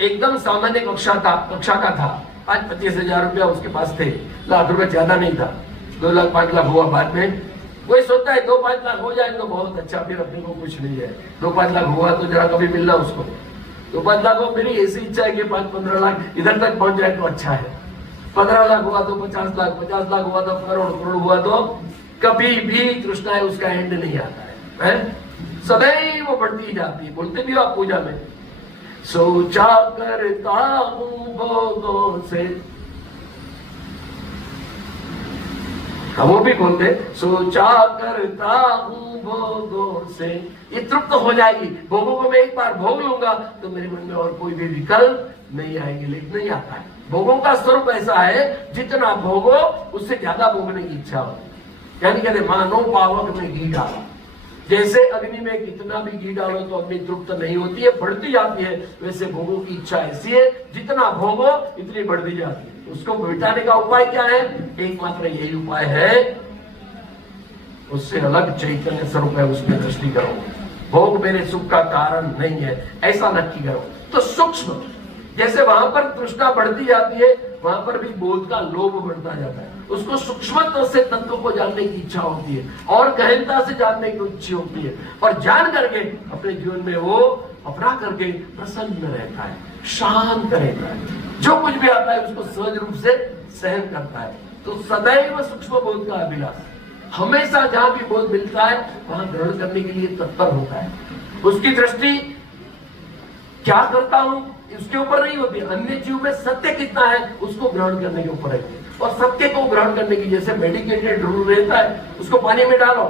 एकदम सामान्य कक्षा का था, 5-25 हजार रुपया उसके पास थे, लाख रुपया ज्यादा नहीं था, 2 लाख 5 लाख हुआ बाद में। कोई सोचता है 2-5 लाख हो जाए तो बहुत अच्छा, फिर अपने को कुछ नहीं है। 2-5 लाख हुआ तो जरा कभी मिलना उसको। 2-5 लाख हो, मेरी ऐसी इच्छा है कि 5-15 लाख इधर तक पहुंच जाए तो अच्छा है। 15 लाख हुआ तो 50 लाख, 50 लाख हुआ तो करोड़, करोड़ हुआ तो कभी भी तृष्णा है उसका एंड नहीं आता है? सदैव वो बढ़ती जाती है। बोलते भी हो आप पूजा में, सोचा करता हूं भोगों से, हम वो भी बोलते, सोचा करता हूं भोगों से, ये तृप्त हो जाएगी। भोगों को मैं एक बार भोग लूंगा तो मेरे मन में और कोई भी विकल्प नहीं आएगी, लेकिन नहीं आता है। भोगों का स्वरूप ऐसा है, जितना भोगो उससे ज्यादा भोगने की इच्छा हो। यानी कहते मानो पावक में घी डाला, जैसे अग्नि में कितना भी घी डालो तो अग्नि तृप्त नहीं होती है, बढ़ती जाती है, वैसे भोगों की इच्छा ऐसी है, जितना भोगो इतनी बढ़ती जाती है। उसको मिटाने का उपाय क्या है? एकमात्र यही उपाय है, उससे अलग चैतन्य स्वरूप है, उसमें दृष्टि करो। भोग मेरे सुख का कारण नहीं है, ऐसा नक्की करो। तो सूक्ष्म, जैसे वहां पर तृष्णा बढ़ती जाती है, वहां पर भी बोध का लोभ बढ़ता जाता है। उसको सूक्ष्मता से तत्व को जानने की इच्छा होती है और गहनता से जानने की इच्छा होती है, और जान करके अपने जीवन में वो अपना करके प्रसन्न रहता है, शांत रहता है, जो कुछ भी आता है उसको सहज रूप से सहन करता है। तो सदैव सूक्ष्म बोध का अभिलाष, हमेशा जहां भी बोध मिलता है वहां ग्रहण करने के लिए तत्पर होता है। उसकी दृष्टि क्या करता हूं उसके ऊपर नहीं होती, अन्य जीव में सत्य कितना है उसको ग्रहण करने के ऊपर है। और सत्य को ग्रहण करने की, जैसे मेडिकेटेड रूल रहता है, उसको पानी में डालो,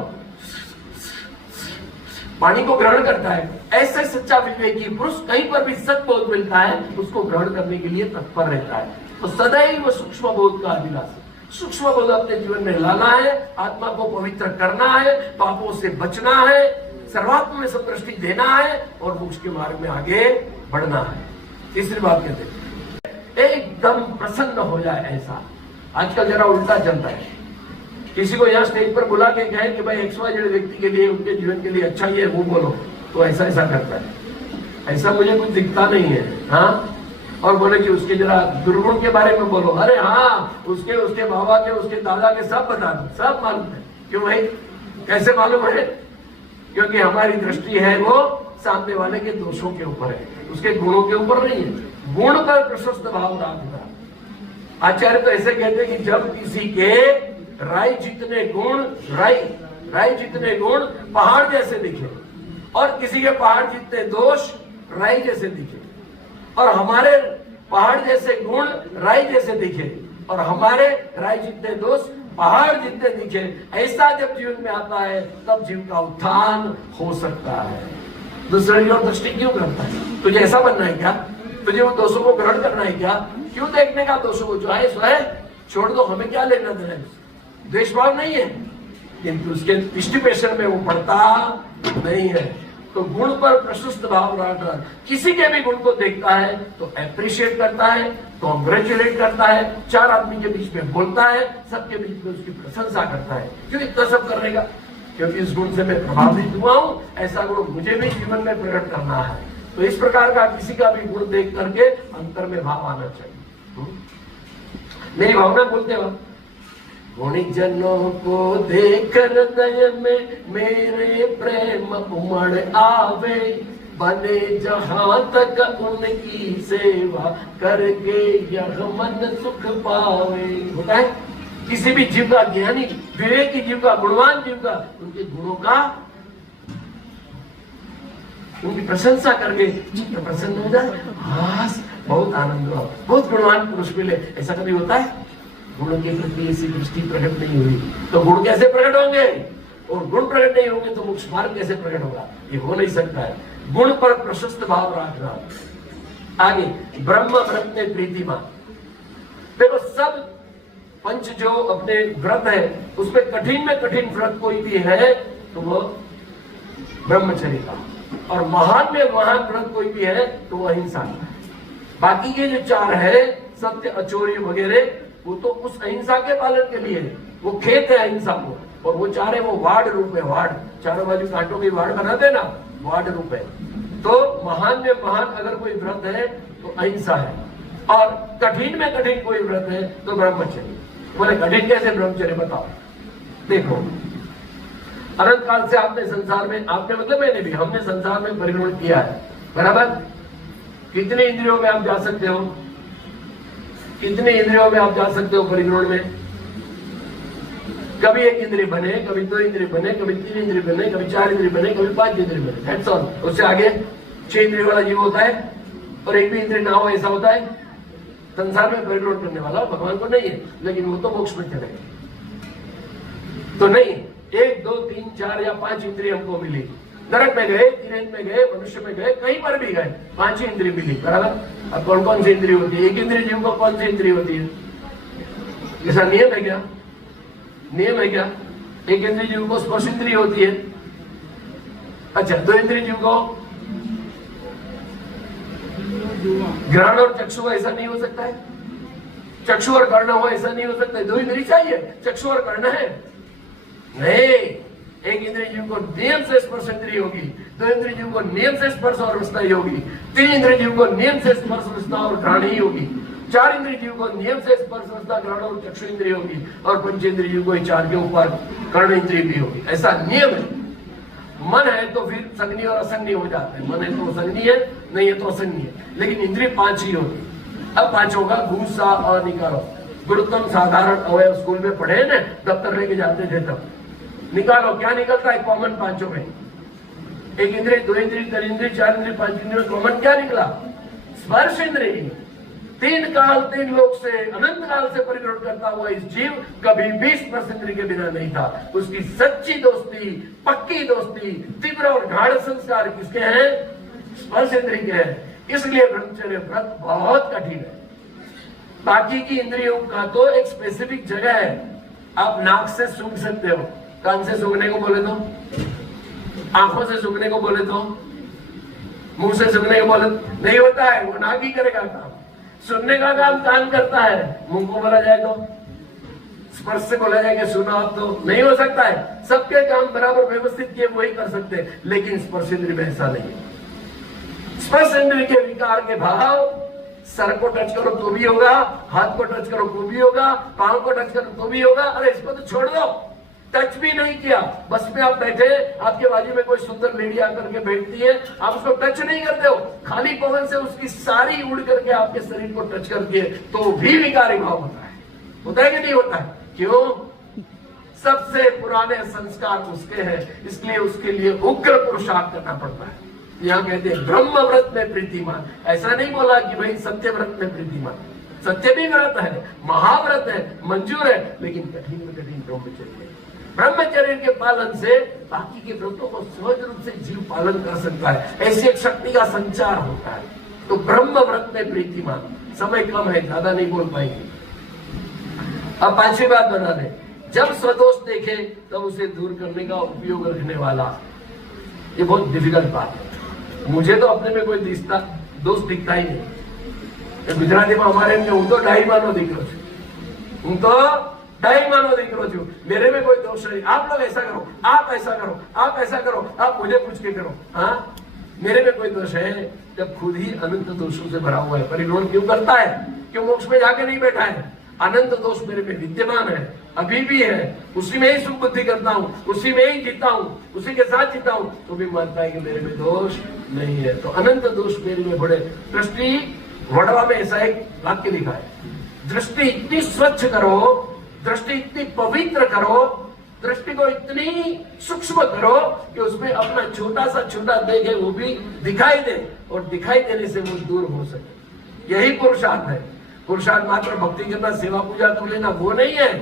पानी को ग्रहण करता है, ऐसे सच्चा विवेकी पुरुष कहीं पर भी सत्य बोध मिलता है उसको ग्रहण करने के लिए तत्पर रहता है। तो सदैव सूक्ष्म बोध का अभिलाष, सूक्ष्म बोध अपने जीवन में लाना है, आत्मा को पवित्र करना है, पापों से बचना है, सर्वात्म में संतुष्टि देना है और मोक्ष के मार्ग में आगे बढ़ना है। तीसरी बात कहते हैं, एकदम प्रसन्न हो जाए ऐसा। आजकल जरा उल्टा चलता है, किसी को यहाँ स्टेज पर बुला के कहे कि भाई XYZ व्यक्ति के लिए, उनके जीवन के लिए अच्छा ही है वो बोलो, तो ऐसा ऐसा करता है। ऐसा मुझे कुछ दिखता नहीं है। हाँ, और बोले कि उसके जरा दुर्गुण के बारे में बोलो। अरे हाँ, उसके बाबा के, उसके दादा के सब बता दो, सब मालूम है। क्यों भाई? कैसे मालूम है? क्योंकि हमारी दृष्टि है वो सामने वाले के दोषों के ऊपर है, उसके गुणों के ऊपर नहीं है। गुण पर प्रशस्त भाव रखना। आचार्य तो ऐसे कहते हैं कि जब किसी के राई जितने गुण पहाड़ जैसे दिखे और किसी के पहाड़ जितने दोष राई जैसे दिखे, और हमारे पहाड़ जैसे गुण राई जैसे दिखे और हमारे राई जितने दोष पहाड़ जितने दिखे, ऐसा जब जीवन में आता है तब जीव का उत्थान हो सकता है। दूसरे की ओर दृष्टि क्यों करता है? तुझे ऐसा बनना है क्या? तुझे वो दोषों को ग्रहण करना है क्या? क्यों देखने का दोषों को? जो है सो है, छोड़ दो, हमें क्या लेना देना है? द्वेष भाव नहीं है, किंतु उसके दृष्टिपेशन में वो पड़ता नहीं है। तो गुण पर प्रशस्त भाव रखकर किसी के भी गुण को देखता है तो अप्रिशिएट करता है, कॉन्ग्रेचुलेट करता है, चार आदमी के बीच में बोलता है, सबके बीच में उसकी प्रशंसा करता है। क्यों इतना सब करने का? क्योंकि इस गुण से मैं प्रभावित हुआ हूं, ऐसा गुण मुझे भी जीवन में प्रकट करना है। तो इस प्रकार का किसी का भी गुण देख करके अंतर में भाव आना चाहिए। मेरी भावना बोलते हो, गुणी जनों को देख हृदय में मेरे प्रेम उमड़ आवे, बने जहां तक उनकी सेवा करके यह मन सुख पावे। होता है किसी भी जीव का, ज्ञानी विवेकी जीव का, गुणवान जीव का, उनके गुणों का, उनकी प्रशंसा करके चित्त प्रसन्न हो जाए। हाँ, बहुत आनंद हुआ, बहुत गुणवान पुरुष मिले। ऐसा कभी होता है? गुणों के प्रति ऐसी दृष्टि प्रकट नहीं हुई तो गुण कैसे प्रकट होंगे? और गुण प्रकट नहीं होंगे तो मोक्ष मार्ग कैसे प्रकट होगा? ये हो नहीं सकता है। गुण पर प्रशस्त भाव रखना। आगे ब्रह्म व्रत में प्रीतिमान। देखो सब पंच जो अपने व्रत है उसमें कठिन में कठिन व्रत कोई भी है तो वो ब्रह्मचर्य का, और महान में महान व्रत कोई भी है तो वो अहिंसा का। बाकी के जो चार है, सत्य, अचोरी वगैरह, वो तो उस अहिंसा के पालन के लिए है। वो खेत है अहिंसा को, और वो चार है वो वार्ड रूप है। वार्ड, चारों बाजू कांटों की वार्ड बनाते ना, वार्ड रूप है। तो महान में महान अगर कोई व्रत है तो अहिंसा है, और कठिन में कठिन कोई व्रत है तो ब्रह्मचर्य। बोले कठिन कैसे ब्रह्मचर्य? बताओ। देखो, अनंत काल से आपने संसार में, आपने मतलब मैंने भी, हमने संसार में परिभ्रमण किया है, बराबर? कितने इंद्रियों में आप जा सकते हो? कितने इंद्रियों में आप जा सकते हो परिभ्रमण में? कभी एक इंद्रिय बने, कभी दो इंद्रिय बने, कभी तीन इंद्रिय बने, कभी चार इंद्रिय बने, कभी पांच इंद्रिय बने। That's all. उससे आगे 6 इंद्रिय वाला जीव होता है, और एक भी इंद्रिय ना हो ऐसा होता है। संसार में परिभ्रमण करने वाला भगवान को नहीं है, लेकिन वो तो मोक्ष में चले गए। तो नहीं, 1, 2, 3, 4 या 5 इंद्रिय हमको मिली। नरक में गए, तिरंग में गए, मनुष्य में गए, कहीं पर भी गए, 5 ही इंद्रिय मिली, बराबर? अब कौन कौन सी इंद्रिय होती है? एक इंद्रिय जीव को कौन सी इंद्रिय होती है? ऐसा नियम है क्या? नियम है क्या? एक इंद्रिय जीव को स्पर्श इंद्रिय होती है। अच्छा, 2 इंद्रिय जीव को ग्रहण और चक्षु, ऐसा नहीं हो सकता है? चक्षु और कर्ण हो, ऐसा नहीं हो सकता है? 2 इंद्रिय चाहिए, चक्षु और कर्ण है नहीं। एक इंद्रिय जीव को नियम से स्पर्श इंद्रिय होगी, 2 इंद्रिय जीव को नियम से स्पर्श और रसना ही होगी, 3 इंद्रिय जीव को नियम से स्पर्श, रसना और घ्राण ही होगी, 4 इंद्रिय जीव को नियम से स्पर्श, रसना, घ्राण और चक्षु इंद्रिय होगी, और 5 इंद्रिय जीव को 4 के ऊपर कर्ण इंद्रिय भी होगी। ऐसा नियम है। मन है तो फिर संगनी और असंगनी हो जाते हैं। मन है तो संगनी है, नहीं है तो असंगनी है, लेकिन इंद्रिय 5 ही होती। अब 5 होगा घूस, सा, अ निकालो। गुरुत्तम साधारण अवयव स्कूल में पढ़े ना, दफ्तर लेके जाते थे तब। निकालो, क्या निकलता है कॉमन 5 में? एक इंद्रिय, 2 इंद्रिय, 3 इंद्रिय, 4 इंद्रिय, 5 इंद्रिय, कॉमन क्या निकला? स्पर्श इंद्रिय। 3 काल 3 लोक से अनंत काल से परिभ्रमण करता हुआ इस जीव कभी भी स्पर्श इंद्रिय के बिना नहीं था। उसकी सच्ची दोस्ती, पक्की दोस्ती, तीव्र और गाढ़ संस्कार किसके हैं? स्पर्श इंद्रिय के हैं। इसलिए ब्रह्मचर्य व्रत बहुत कठिन है। बाकी की इंद्रियों का तो एक स्पेसिफिक जगह है। आप नाक से सूंघ सकते हो, कान से सूंघने को बोले तो, आंखों से सूंघने को बोले तो, मुंह से सूंघने को बोले नहीं होता है, वो नाक ही करेगा काम। सुनने का काम कान करता है, मुंह को बोला जाए तो, स्पर्श से बोला जाए कि सुना तो नहीं हो सकता है। सबके काम बराबर व्यवस्थित किए वही कर सकते हैं, लेकिन स्पर्श इंद्रिय में ऐसा नहीं है। स्पर्श इंद्रिय के विकार के भाव, सर को टच करो तो भी होगा, हाथ को टच करो तो भी होगा, पांव को टच करो तो भी होगा। अरे इसको तो छोड़ दो, टच भी नहीं किया, बस में आप बैठे, आपके बाजू में कोई सुंदर लेडी आकर के बैठती है, आप उसको टच नहीं करते हो, खाली पवन से उसकी सारी उड़ करके आपके शरीर को टच करती है तो भी विकारी भाव होता है। होता है कि नहीं होता है? क्यों? सबसे पुराने संस्कार उसके हैं, इसलिए उसके लिए उग्र पुरुषार्थ करना पड़ता है। यहाँ कहते हैं ब्रह्म व्रत में प्रीतिमान। ऐसा नहीं बोला कि भाई सत्य व्रत में प्रीतिमान। सत्य भी व्रत है, महाव्रत है, मंजूर है, लेकिन कठिन में कठिन ब्रह्मचर्य। ब्रह्मचर्य के पालन से बाकी के व्रतों को सहज रूप से जीव पालन कर सकता है, ऐसी एक शक्ति का संचार होता है। तो ब्रह्म व्रत में प्रीतिमान। समय कम है, ज्यादा नहीं बोल पाएंगे। अब पांचवी बात बना दे, जब स्वदोष देखे तब उसे दूर करने का उपयोग रखने वाला। ये बहुत डिफिकल्ट बात है। मुझे तो अपने में कोई दोष दिखता ही नहीं। गुजराती में हमारे में हूं तो ढाई मानो दीकरो छू, हूं तो ढाई मानो दीकरो छू, मेरे में कोई दोष नहीं। आप लोग ऐसा करो, आप ऐसा करो, आप ऐसा करो, आप मुझे पूछ के करो। हाँ, मेरे में कोई दोष है जब खुद ही अनंत दोषों से भरा हुआ है। परिग्रहण क्यों करता है? क्यों मोक्ष में जाके नहीं बैठा है? अनंत दोष मेरे में विद्यमान है, अभी भी है। उसी में ही सुख बुद्धि करता हूँ, उसी में ही जीता हूँ, उसी के साथ जीता हूँ, तो भी मानता है कि मेरे में दोष नहीं है। तो अनंत दोष मेरे में बड़े। दृष्टि वड़वा में ऐसा एक वाक्य लिखा है, दृष्टि इतनी स्वच्छ करो, दृष्टि इतनी पवित्र करो, दृष्टि को इतनी सूक्ष्म करो कि उसमें अपना छोटा सा छोटा देखे वो भी दिखाई दे, और दिखाई देने से वो दूर हो सके। यही पुरुषार्थ है। पुरुषार्थ मात्र भक्ति करना, सेवा पूजा कर लेना वो नहीं है।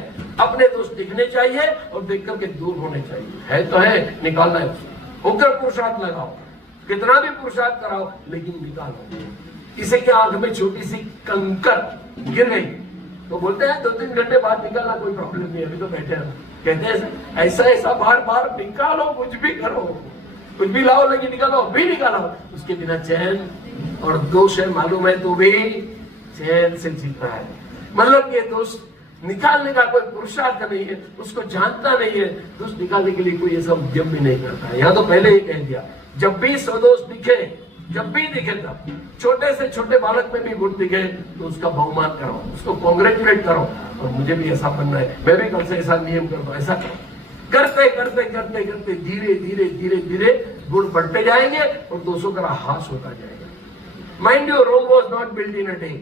अपने दोष दिखने चाहिए और देख करके दूर होने चाहिए। है तो है, निकालना है उसको। उग्र पुरुषार्थ लगाओ, कितना भी पुरुषार्थ कराओ, लेकिन निकालो। किसी के आंख में छोटी सी कंकर गिर गई तो बोलते हैं 2-3 घंटे बाद निकालना, कोई प्रॉब्लम नहीं, अभी तो बैठे हैं। कहते हैं ऐसा ऐसा बार बार निकालो, कुछ भी करो, कुछ भी लाओ, लेकिन निकालो, भी निकालो। उसके बिना चैन, और दोष है मालूम है तो भी चैन से जीता है। मतलब ये दोष निकालने का कोई पुरुषार्थ नहीं है, उसको जानता नहीं है, दोष निकालने के लिए कोई ऐसा उद्यम भी नहीं करता है। यहाँ तो पहले ही कह दिया, जब भी स्वदोष दिखे, जब भी दिखे, तब छोटे से छोटे बालक में भी गुण दिखे तो उसका बहुमान करो, उसको कॉन्ग्रेचुलेट करो, और मुझे भी ऐसा बनना है, मैं भी कल से ऐसा नियम करता हूं, ऐसा करो। करते करते करते करते धीरे धीरे धीरे धीरे गुण बढ़ते जाएंगे और दोषों का ह्रास होता जाएगा। Mind you, Rome was not build in a day.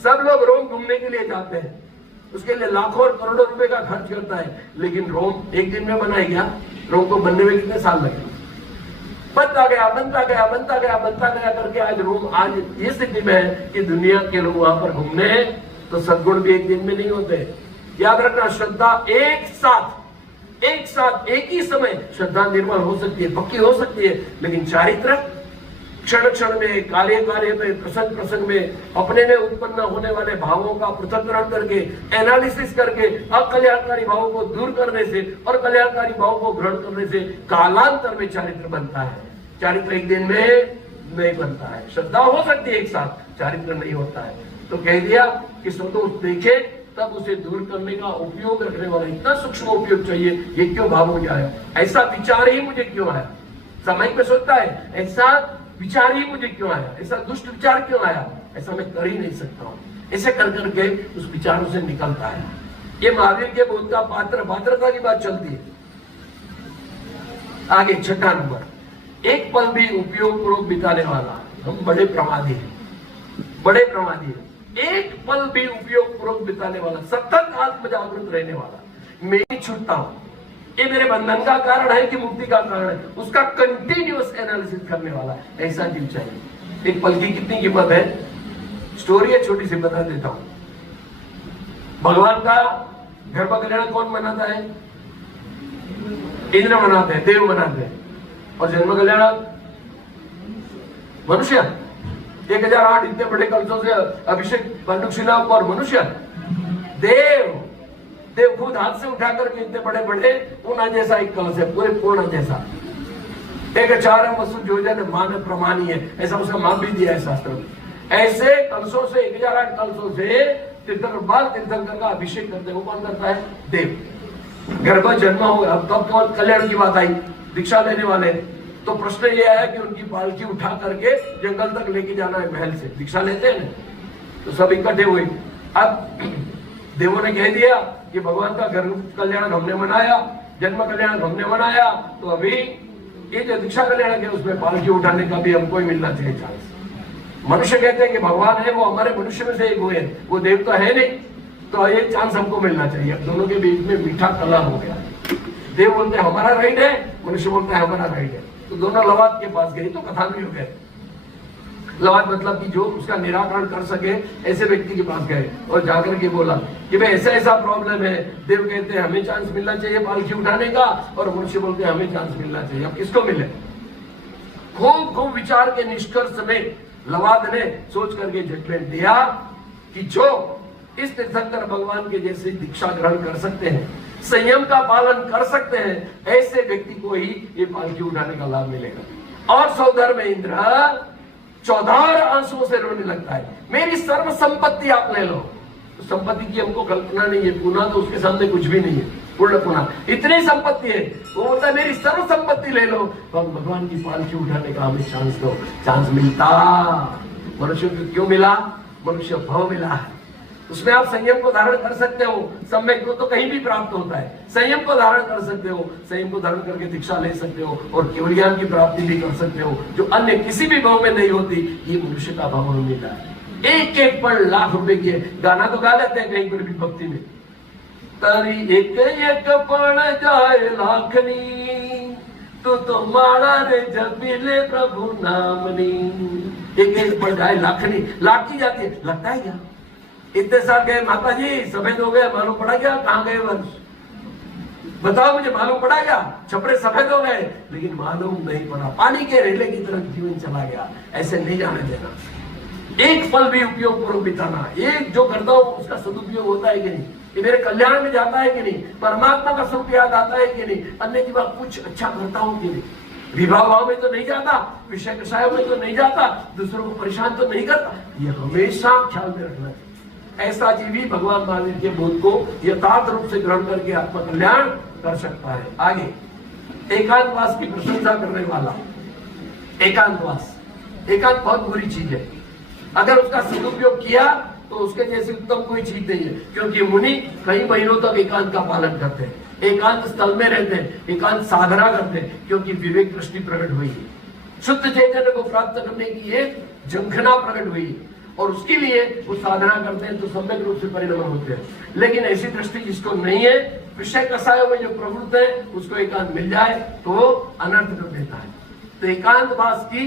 सब लोग रोम घूमने के लिए जाते हैं, उसके लिए लाखों और करोड़ों रुपए का खर्च करता है, लेकिन रोम एक दिन में बनाया गया? रोम को बनने में कितने साल लगे? बनता गया बनता गया बनता गया बनता गया करके आज रोम आज ये स्थिति में है कि दुनिया के लोग वहां पर घूमने हैं, तो सद्गुण भी एक दिन में नहीं होते। याद रखना, श्रद्धा एक साथ एक ही समय श्रद्धा निर्मल हो सकती है, पक्की हो सकती है, लेकिन चारित्र क्षण क्षण में, कार्य कार्य में, प्रसंग प्रसंग में अपने में उत्पन्न होने वाले भावों का पृथक्करण करके, एनालिसिस करके, अकल्याणकारी भावों को दूर करने से और कल्याणकारी भावों को ग्रहण करने से कालांतर में चारित्र बनता है। चारित्र एक दिन में नहीं बनता है। श्रद्धा हो सकती है एक साथ, चारित्र नहीं होता है। तो कह दिया कि स्वदोष देखे तब उसे दूर करने का उपयोग रखने वाला, इतना सूक्ष्म उपयोग चाहिए। ये क्यों भाव हो जाए, ऐसा विचार ही मुझे क्यों आया? समय पे सोचता है ऐसा विचार ही मुझे क्यों आया, ऐसा दुष्ट विचार क्यों आया, ऐसा मैं कर ही नहीं सकता हूँ। ऐसे कर करके उस विचारों से निकलता है। ये महावीर के बोध का पात्रता की बात चलती है। आगे 6ठा नंबर, एक पल भी उपयोग पूर्वक बिताने वाला। हम बड़े प्रमादी हैं, बड़े प्रमादी हैं। एक पल भी उपयोग पूर्वक बिताने वाला, सतत आत्म जागृत रहने वाला। मैं नहीं छूटता हूं, ये मेरे बंधन का कारण है कि मुक्ति का कारण है, उसका कंटिन्यूअस एनालिसिस करने वाला, ऐसा जीव चाहिए। एक पल की कितनी कीमत है? स्टोरी है, छोटी सी बता देता हूं। भगवान का गर्भ कल्याण कौन मनाता है? इंद्र मनाते हैं, देव मनाते हैं। और जन्म कल्याण मनुष्य। 1008 इतने बड़े कलशों से अभिषेक बंदूकशिला और मनुष्य। देव खुद हाथ से उठा करके इतने बड़े बड़े पूर्णा जैसा एक कलश है, पूरे पूर्णा जैसा। एक 4 वसु जो मान प्रमाणी है, ऐसा उसका माप भी दिया है शास्त्र में। ऐसे कलशों से 1008 कलशों से तीर्थंकर बाल तीर्थंकर का अभिषेक करते हैं। वो कौन करता है? देव। गर्भ जन्म हो, अब तब केवल कल्याण की बात आई, दीक्षा लेने वाले। तो प्रश्न ये आया कि उनकी पालकी उठा करके जंगल तक लेके जाना है, महल से दीक्षा लेते हैं। तो सब इकट्ठे हुए। अब देवों ने कह दिया कि भगवान का गर्भ कल्याण हमने मनाया, जन्म कल्याण हमने मनाया, तो अभी ये जो दीक्षा कल्याण है उसमें पालकी उठाने का भी हमको ही मिलना चाहिए चांस। मनुष्य कहते हैं कि भगवान है, वो हमारे मनुष्य में से एक हुए, वो देव तो है नहीं, तो ये चांस हमको मिलना चाहिए। अब दोनों के बीच में मीठा कलह हो गया। देव बोलते हैं हमारा राइट है, मनुष्य बोलता है हमारा राइट है। तो दोनों लवाद के पास गए, तो कथा भी हो गए। लवाद मतलब कि जो उसका निराकरण कर सके ऐसे व्यक्ति के पास गए और जाकर के बोला कि भाई ऐसा ऐसा प्रॉब्लम है। देव कहते हैं हमें चांस मिलना चाहिए पालकी उठाने का, और मनुष्य बोलते हैं हमें चांस मिलना चाहिए। अब किसको मिले? खूब विचार के निष्कर्ष में लवाद ने सोच करके जजमेंट दिया कि जो इस तीर्थंकर भगवान के जैसे दीक्षा ग्रहण कर सकते हैं, संयम का पालन कर सकते हैं, ऐसे व्यक्ति को ही ये पालकी उठाने का लाभ मिलेगा। और सौधर में इंद्र चौधार आंसुओं से रोने लगता है, मेरी सर्व संपत्ति आप ले लो। तो संपत्ति की हमको कल्पना नहीं है, पुना तो उसके सामने कुछ भी नहीं है, पूर्ण पुना इतनी संपत्ति है। वो बोलता है मेरी सर्व संपत्ति ले लो, तो भगवान की पालकी उठाने का हमें चांस दो। चांस मिलता मनुष्य को क्यों मिला? मनुष्य भाव मिला, उसमें आप संयम को धारण कर सकते हो। सम्यक को तो कहीं भी प्राप्त होता है, संयम को धारण कर सकते हो, संयम को धारण करके दीक्षा ले सकते हो और केवल ज्ञान की प्राप्ति भी कर सकते हो, जो अन्य किसी भी भाव में नहीं होती। ये मनुष्य का भाव में मिला है। एक एक पल लाख रुपए की गाना तो गा लेते हैं कहीं पर भी भक्ति में, तारी एक एक पल जाए लाखनी, तो माड़ा रे जबीले प्रभु नामनी। एक एक पल जाए लाखनी, लाख की जाती है, लगता है क्या? इतने साल गए माता जी, सफेद हो गए, मालूम पड़ा क्या कहाँ गए वर्ष? बताओ मुझे, मालूम पड़ा क्या? छपड़े सफेद हो गए, लेकिन मालूम नहीं पड़ा। पानी के रेले की तरफ जीवन चला गया। ऐसे नहीं जाने देना, एक पल भी उपयोग पूर्वक बिताना। एक जो करता हूं उसका सदुपयोग होता है कि नहीं, ये मेरे कल्याण में जाता है कि नहीं, परमात्मा का स्वरूप याद आता है कि नहीं, अन्य की बात कुछ अच्छा करता हूं कि नहीं, विवाह भाव में तो नहीं जाता, विषय कषाय में तो नहीं जाता, दूसरों को परेशान तो नहीं करता। ये हमेशा ख्याल में रखना चाहिए। ऐसा जीव ही भगवान महावीर के बोध को यथार्थ रूप से ग्रहण करके आत्म कल्याण कर सकता है। आगे एकांतवास की प्रशंसा करने वाला। एकांतवास, एकांत बहुत बुरी चीज है। अगर उसका सदुपयोग किया तो उसके जैसी उत्तम कोई चीज नहीं है, क्योंकि मुनि कई महीनों तक एकांत का पालन करते हैं, एकांत स्थल में रहते हैं, एकांत साधना करते हैं, क्योंकि विवेक दृष्टि प्रकट हुई है, शुद्ध चैतन्य को प्राप्त करने की एक झंखना प्रकट हुई है, और उसके लिए वो साधना करते हैं तो सम्यक रूप से परिणमन होते हैं। लेकिन ऐसी दृष्टि जिसको नहीं है, विषय कषायों में जो प्रवृत्त है, उसको एकांत मिल जाए तो वो अनर्थ कर देता है। तो एकांतवास की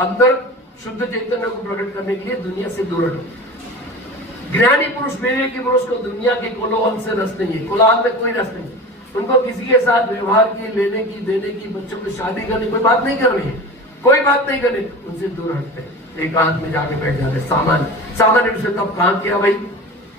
अंदर शुद्ध चैतन्य को प्रकट करने के लिए दुनिया से दूर हटो। ज्ञानी पुरुष, विवेकी पुरुष को दुनिया के कोलाहल से रस नहीं है, कोलाहल में कोई रस नहीं। उनको किसी के साथ व्यवहार की, लेने की, देने की, बच्चों की शादी करने, कोई बात नहीं करनी है, कोई बात नहीं करनी, उनसे दूर हटते हैं, एकांत में जाके बैठ जाते। सामान्य रूप से तब कहाँ किया भाई?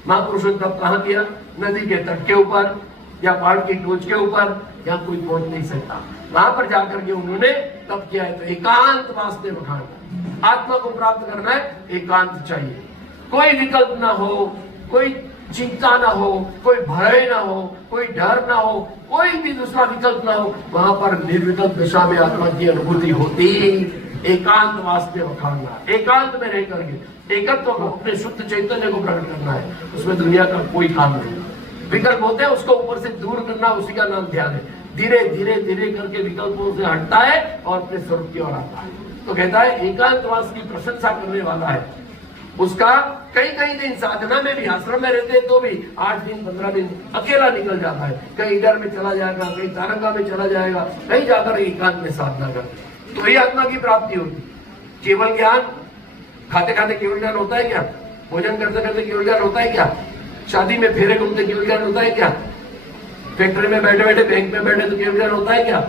महापुरुषों ने तब कहाँ किया? नदी के तट के ऊपर या पहाड़ की टोच के ऊपर, जहाँ कोई पहुंच नहीं सकता, वहां पर जाकर के उन्होंने तब किया है। तो एकांत वास्ते उठाना, आत्मा को प्राप्त करना है, एकांत चाहिए। कोई विकल्प ना हो, कोई चिंता ना हो, कोई भय ना हो, कोई डर ना हो, कोई भी दूसरा विकल्प ना हो, वहां पर निर्विकल्प दिशा में आत्मा की अनुभूति होती। एकांत वास्ते उठाना, एकांत में रह करके एकत्व को, अपने शुद्ध चैतन्य को प्रकट करना है, उसमें दुनिया का कोई काम नहीं। विकल्प होते हैं, उसको ऊपर से दूर करना, उसी का नाम ध्यान है। धीरे धीरे धीरे करके विकल्पों से हटता है और अपने स्वरूप की ओर आता है। तो कहता है एकांतवास की प्रशंसा करने वाला है, उसका कई दिन साधना में भी, आश्रम में रहते हैं तो भी 8 दिन 15 दिन अकेला निकल जाता है। कहीं इधर में चला जाएगा, कहीं तारंगा में चला जाएगा, कहीं जाकर एकांत में साधना करते, तो वही आत्मा की प्राप्ति होती। केवल ज्ञान, खाते खाते केवल ज्ञान होता है क्या? भोजन करते करते केवल ज्ञान होता है क्या? शादी में फेरे घूमते केवल ज्ञान होता है क्या? फैक्ट्री में बैठे बैठे, बैंक में बैठे तो केवल ज्ञान होता है क्या?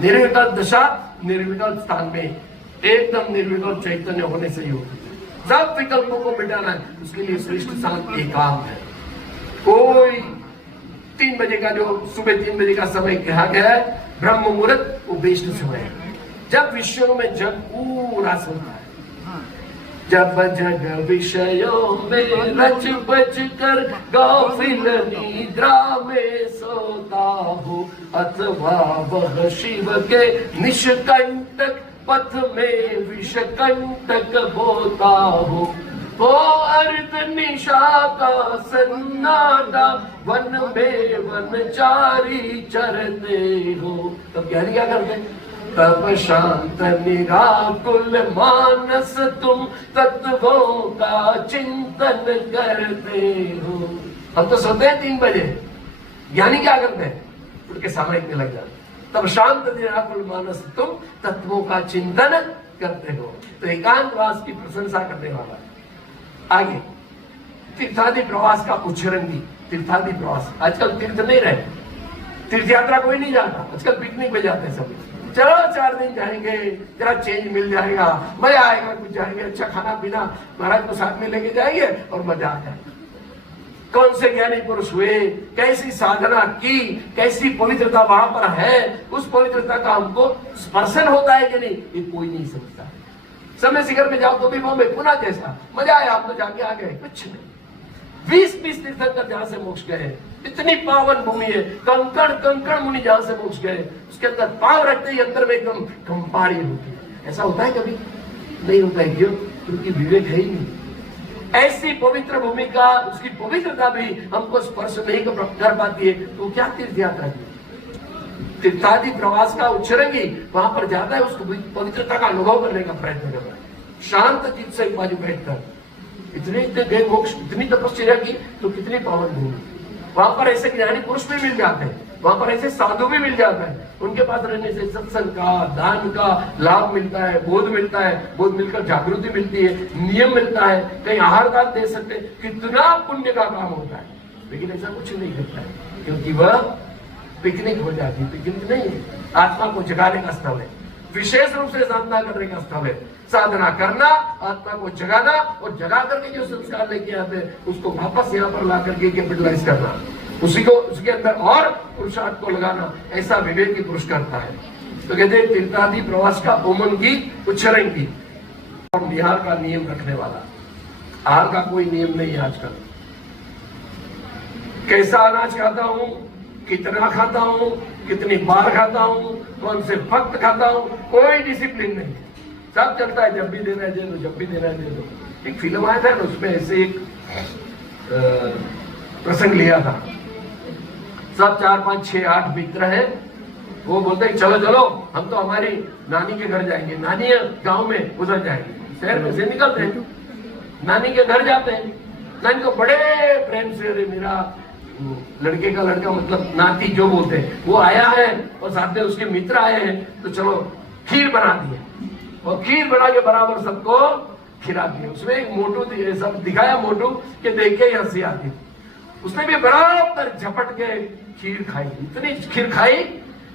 निर्विकल्प दशा, निर्विकल्प स्थान में एकदम निर्विकल्प चैतन्य होने से ही होती है। सब विकल्पों को मिटाना है, उसके लिए श्रेष्ठ साधन एकांत है। कोई 3 बजे का, जो सुबह 3 बजे का समय कहा गया है, ब्रह्म मुहूर्त, वो बेस्ट समय है, जब विषयों में जग पूरा सोता है। जब जग विषयों में रच बच कर गाफिल निद्रा में सोता हो, अथवा वह शिव के निष्कंटक पथ में विषकंटक बोता हो, अर्ध निशा का सन्नाटा, वन में वनचारी चरते हो। तब ज्ञानी क्या करते हैं? तब शांत निराकुल मानस तुम तत्वों का चिंतन करते हो। हम तो सोते हैं 3 बजे, ज्ञानी क्या करते हैं? उनके सामयिक में लग जाते, तब शांत निराकुल मानस तुम तत्वों का चिंतन करते हो। तो एकांतवास की प्रशंसा करने वाला है। आगे तीर्थादि प्रवास का उच्छृंगी। तीर्थादि प्रवास, आजकल तीर्थ नहीं रहे, तीर्थ यात्रा कोई नहीं जाता, आजकल पिकनिक पे जाते हैं सभी। चलो 4 दिन जाएंगे, जरा चेंज मिल जाएगा, मजा आएगा, कुछ जाएंगे, अच्छा खाना पीना महाराज को साथ में लेके जाएंगे और मजा आ जाएगा। कौन से ज्ञानी पुरुष हुए, कैसी साधना की, कैसी पवित्रता वहां पर है, उस पवित्रता का हमको स्पर्शन होता है कि नहीं, ये कोई नहीं समझता। समय शिखर में जाओ तो भी बॉम्बे पुनः जैसा मजा आया, हम तो जाके आ गए, कुछ नहीं। 20-20 तीर्थंकर जहां से मोक्ष गए, इतनी पावन भूमि है, कंकड़ कंकड़ मुनि जहां से मोक्ष गए, उसके अंदर पांव रखते ही अंदर में एकदम कंपारी होती है। ऐसा होता है कभी? नहीं होता है। क्यों? क्योंकि विवेक है ही नहीं। ऐसी पवित्र भूमि का, उसकी पवित्रता भी हमको स्पर्श नहीं कर पाती है, तो क्या तीर्थ यात्रा की? तीर्थादि प्रवास का उच्छृंगी वहां पर जाता है, उसको पवित्रता का अनुभव करने का प्रयत्न करता है, शांत चित्त से एक बाजू बैठकर। इतने गए मोक्ष, इतनी तपस्या की, तो कितनी पावन भूमि। वहां पर ऐसे ज्ञानी पुरुष भी मिल जाते हैं, वहां पर ऐसे साधु भी मिल जाते हैं, उनके पास रहने से सत्संग का, दान का लाभ मिलता है, बोध मिलता है, बोध मिलकर जागृति मिलती है, नियम मिलता है, कहीं आहार दान दे सकते, कितना पुण्य का काम होता है। लेकिन ऐसा कुछ नहीं करता है, क्योंकि वह पिकनिक हो जाती है। पिकनिक नहीं है, आत्मा को जगाने का स्थल है, विशेष रूप से साधना करने का स्थल है। साधना करना, आत्मा को जगाना, और जगा करके जो संस्कार लेके आते हैं उसको वापस यहाँ पर ला करके कैपिटलाइज करना, उसी को उसके अंदर और पुरुषार्थ को लगाना, ऐसा विवेकी पुरुष करता है। तो कहते हैं तीर्थादि प्रवास का उमंगी उच्छृंगी और निहार का नियम रखने वाला। आहार का कोई नियम नहीं है आजकल। कैसा अनाज खाता हूँ, कितना खाता हूँ, कितनी बार खाता हूँ, कौन से वक्त खाता हूँ, कोई डिसिप्लिन नहीं। सब चलता है, जब भी देना है दे दो, जब भी देना है दे दो। एक फिल्म आया था ना, उसमें ऐसे एक प्रसंग लिया था। सब 4, 5, 6, 8 मित्र हैं, वो बोलते हैं चलो चलो हम तो हमारी नानी के घर जाएंगे, नानी गांव में उधर जाएंगे, शहर में से निकलते हैं, नानी के घर जाते हैं। नानी को बड़े प्रेम से, अरे मेरा लड़के का लड़का मतलब नाती जो बोलते हैं वो आया है और साथ में उसके मित्र आए हैं, तो चलो खीर बना दिए, और खीर बना के बराबर सबको खिला दिए। उसमें एक मोटू सब दिखाया, मोटू के देख के हंसी आती, उसने भी बराबर झपट के खीर खाई, इतनी खीर खाई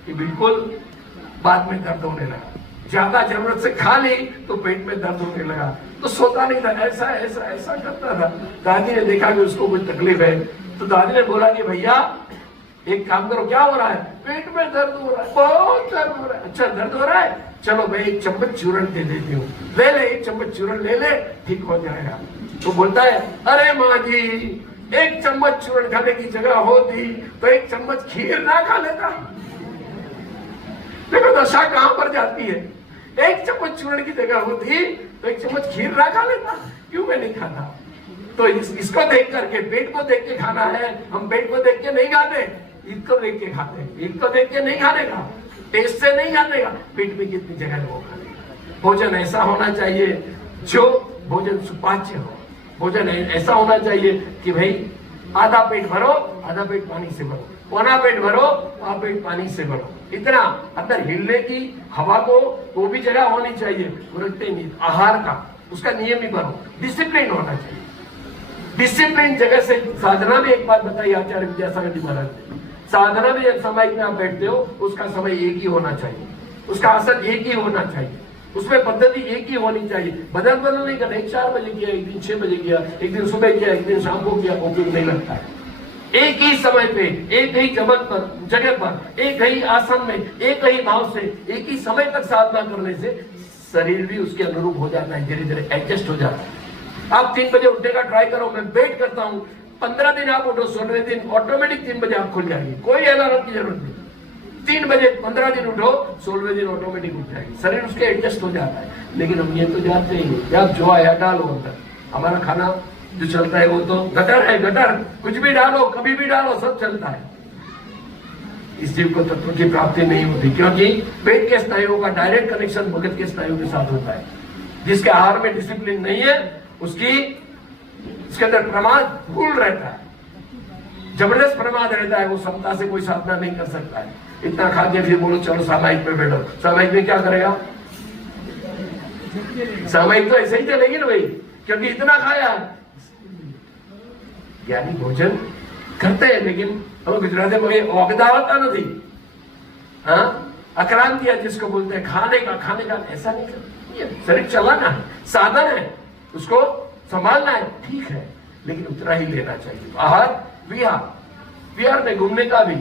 कि बिल्कुल बाद में दर्द होने लगा। ज्यादा जरूरत से खा ली तो पेट में दर्द होने लगा, तो सोता नहीं था, ऐसा ऐसा ऐसा करता था। दादी ने देखा कि उसको कुछ तकलीफ है, तो दादी ने बोला कि भैया एक काम करो, क्या हो रहा है? पेट में दर्द हो रहा है, बहुत दर्द हो रहा है। अच्छा दर्द हो रहा है, चलो मैं 1 चम्मच चूरन दे देती हूँ, ले ले 1 चम्मच चूरन ले ले, ठीक हो जाएगा। तो बोलता है अरे माँ जी 1 चम्मच चूरन खाने की जगह होती तो 1 चम्मच खीर ना खा लेता। देखो दशा कहां पर जाती है। 1 चम्मच चूरन की जगह होती तो 1 चम्मच खीर ना खा लेता, क्यों मैं नहीं खाता? तो इसको देख करके, पेट को देख के खाना है, हम पेट को देख के नहीं खाते, इसको देख के खाते हैं। इसको देख के नहीं खाने का, टेस्ट से नहीं खाने का, पेट में कितनी जगह है वो खाने का। भोजन ऐसा होना चाहिए जो भोजन सुपाच्य हो, भोजन ऐसा होना चाहिए कि भाई आधा पेट भरो, आधा पेट पानी से भरो, पौना पेट भरो, आधा पेट पानी से भरो, इतना अंदर हिलने की हवा को वो भी जगह होनी चाहिए। रखते नहीं आहार का, उसका नियम ही भरो, डिसिप्लिन होना चाहिए। डिसिप्लिन जगह से साधना में एक बात बताई आचार्य विद्यासागर जी महाराज ने, साधना में एक समय में आप बैठते हो उसका समय एक ही होना चाहिए, उसका आसन एक ही होना चाहिए, उसमें पद्धति एक ही होनी चाहिए। बदल नहीं करना, एक 4 बजे किया, एक दिन 6 बजे किया, एक दिन सुबह किया, एक दिन शाम को किया, उपयोग नहीं लगता है। एक ही समय पे, एक ही जगह पर, एक ही आसन में, एक ही भाव से, एक ही समय तक साधना करने से शरीर भी उसके अनुरूप हो जाता है, धीरे धीरे एडजस्ट हो जाता है। आप 3 बजे उठने का ट्राई करो, मैं वेट करता हूँ, 15 दिन आप उठो, 16वें दिन ऑटोमेटिक 3 बजे आप खुल जाएगी, कोई अलार्म की जरूरत नहीं। 3 बजे 15 दिन उठो, 16वें दिन ऑटोमेटिक उठ जाएगी, शरीर उसके एडजस्ट हो जाता है। लेकिन हम ये तो जानते ही, आप जो आया डालो अंदर, हमारा खाना जो चलता है वो तो गटर है, गटर, कुछ भी डालो, कभी भी डालो, सब चलता है। इस जीव को तत्व की प्राप्ति नहीं होती, क्योंकि पेट के स्नायुओं का डायरेक्ट कनेक्शन भगत के स्नायुओं के साथ होता है। जिसके आहार में डिसिप्लिन नहीं है, उसके अंदर प्रमाद भूल रहता है, जबरदस्त प्रमाद रहता है, वो समता से कोई साधना नहीं कर सकता है। इतना खा के फिर बोलो चलो सामायिक पे बैठो, सामायिक में क्या करेगा? सामायिक तो ऐसे ही चलेगी ना भाई, क्योंकि इतना खाया। यानी भोजन करते हैं, लेकिन हम गुजराती में औगदावता नहीं, हाँ अक्रांतिया जिसको बोलते हैं, खाने का ऐसा नहीं करते। शरीर चलाना है, साधन है, उसको संभालना है, ठीक है, लेकिन उतना ही लेना चाहिए। आहार विहार में घूमने का भी,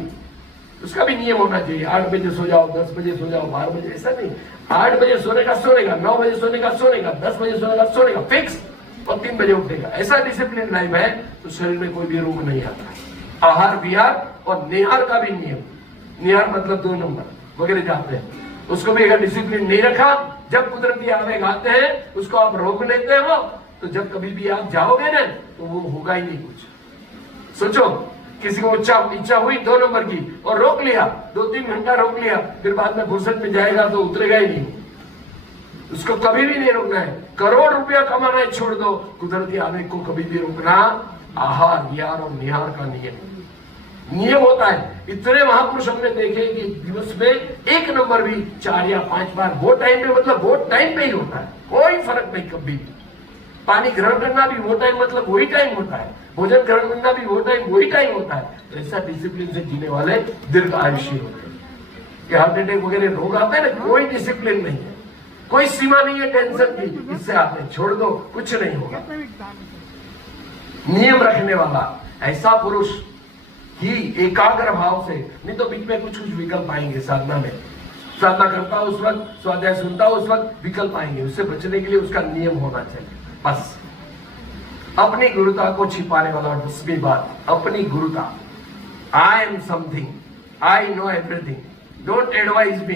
उसका भी नियम होना चाहिए। 8 बजे सो जाओ, 10 बजे सो जाओ, 12 बजे, ऐसा नहीं। 8 बजे सोने का सोने का, 9 बजे सोने का सोने का, 10 बजे सोने का सोने का फिक्स, और 3 बजे उठने का, ऐसा डिसिप्लिन लाइफ है तो शरीर में कोई भी रोग नहीं आता। आहार विहार और निहार का भी नियम, निहार मतलब 2 नंबर वगैरह जाते हैं, उसको भी अगर डिसिप्लिन नहीं रखा, जब कुदरती आवेग आते हैं उसको आप रोक लेते हो, तो जब कभी भी आप जाओगे ना तो वो होगा ही नहीं कुछ। सोचो किसी को इच्छा हुई 2 नंबर की और रोक लिया, 2-3 घंटा रोक लिया, फिर बाद में फुर्सत में जाएगा तो उतरेगा ही नहीं। उसको कभी भी नहीं रोकना है। करोड़ रुपया कमाना है छोड़ दो, कुदरती आवेग को कभी भी रोकना आहार विहार और निहार का नियम होता है। इतने महापुरुष हमने देखे कि दिवस में 1 नंबर भी 4 या 5 बार वो टाइम में, मतलब वो टाइम पे ही होता है, कोई फर्क नहीं कभी भी। पानी ग्रहण करना भी वो टाइम, मतलब वही टाइम होता है, भोजन ग्रहण करना भी वो टाइम वही टाइम होता है। तो ऐसा डिसिप्लिन से जीने वाले दीर्घ आयुष्य होते हैं। ये हार्ट अटैक वगैरह रोग आते हैं ना, कोई डिसिप्लिन नहीं है, कोई सीमा नहीं है टेंशन की, इससे आते हैं, छोड़ दो, कुछ नहीं होगा। नियम रखने वाला ऐसा पुरुष ही एकाग्र भाव से, नहीं तो बीच में कुछ विकल्प आएंगे साधना में, साधना करता उस वक्त, स्वाध्याय सुनता उस वक्त विकल्प आएंगे, उससे बचने के लिए उसका नियम होना चाहिए। बस अपनी गुरुता को छिपाने वाला 10वीं बात, अपनी गुरुता। I am something, I know everything, don't advise me,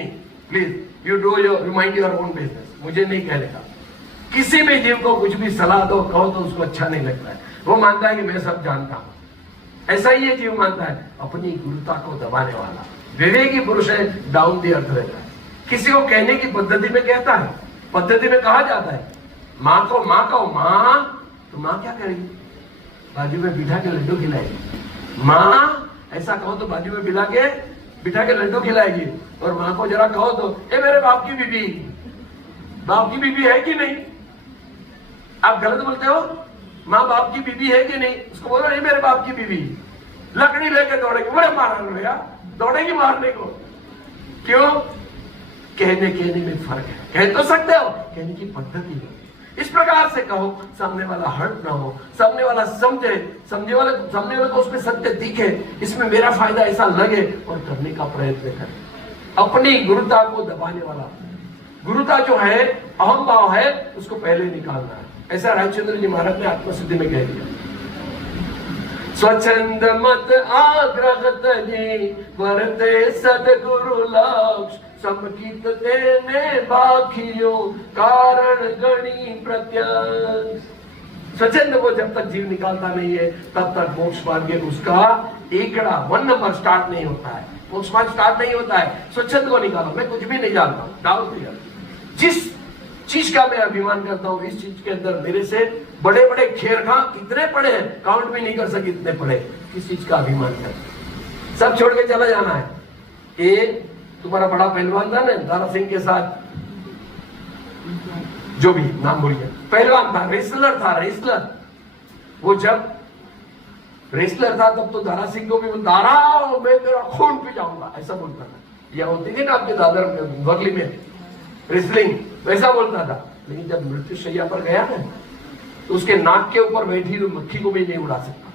please you do your, mind your own business. मुझे नहीं कहने का। किसी भी जीव को कुछ भी सलाह दो, कहो तो उसको अच्छा नहीं लगता है, वो मानता है कि मैं सब जानता हूं। ऐसा ही ये जीव मानता है। अपनी गुरुता को दबाने वाला विवेकी पुरुष है, डाउन द अर्थ रहता है। किसी को कहने की पद्धति में कहता है, पद्धति में कहा जाता है, माँ को माँ कहो, माँ तो माँ क्या करेगी? बाजू में बिठा के लड्डू खिलाएगी। माँ ऐसा कहो तो बाजू में बिठा के लड्डू खिलाएगी। और माँ को जरा कहो तो, ए मेरे बाप की बीबी, बाप की बीबी है कि नहीं? आप गलत बोलते हो, माँ बाप की बीबी है कि नहीं? उसको बोलो नहीं मेरे बाप की बीबी, लकड़ी लेके दौड़ेगी, बड़े मारने भैया, दौड़ेगी मारने को। क्यों? कहने में फर्क है। कह तो सकते हो, कहने की पद्धति है। इस प्रकार से कहो, सामने वाला हर्ट ना हो, सामने वाला समझे, सामने वाले को उसमें सत्य दिखे, इसमें मेरा फायदा ऐसा लगे और करने का प्रयत्न करे। अपनी गुरुता को दबाने वाला, गुरुता जो है, अहम भाव है, उसको पहले निकालना है। ऐसा रामचंद्र जी महाराज ने आत्मसिद्धि में कह दिया। स्वच्छंद मत आग्रह तजी, वरते सदगुरु लक्ष्य, समकित देने बाखियों, कारण गणी प्रत्यक्ष। स्वच्छंद को जब तक जीव निकालता नहीं है, तब तक मोक्ष मार्ग उसका 1 नंबर स्टार्ट नहीं होता है, मोक्ष मार्ग स्टार्ट नहीं होता है। स्वच्छंद को निकालो, मैं कुछ भी नहीं जानता हूँ, डाउट क्लियर। जिस चीज का मैं अभिमान करता हूँ, इस चीज के अंदर मेरे से बड़े बड़े खेरखा कितने पड़े हैं, काउंट भी नहीं कर सके इतने पड़े। किस चीज का अभिमान करता, सब छोड़ के चला जाना है। ये तुम्हारा बड़ा पहलवान था ना, दारा सिंह के साथ, जो भी नाम भूल गया, पहलवान था, रेसलर था, रेसलर। वो जब रेसलर था तब तो दारा सिंह को भी, दारा मैं तेरा खून पी जाऊंगा ऐसा बोलता था। या होती थी ना आपके दादर वर्ली में रेसलिंग, वैसा बोलता था। लेकिन जब मृत्यु शैया पर गया ना, तो उसके नाक के ऊपर बैठी हुई मक्खी को भी नहीं उड़ा सकता,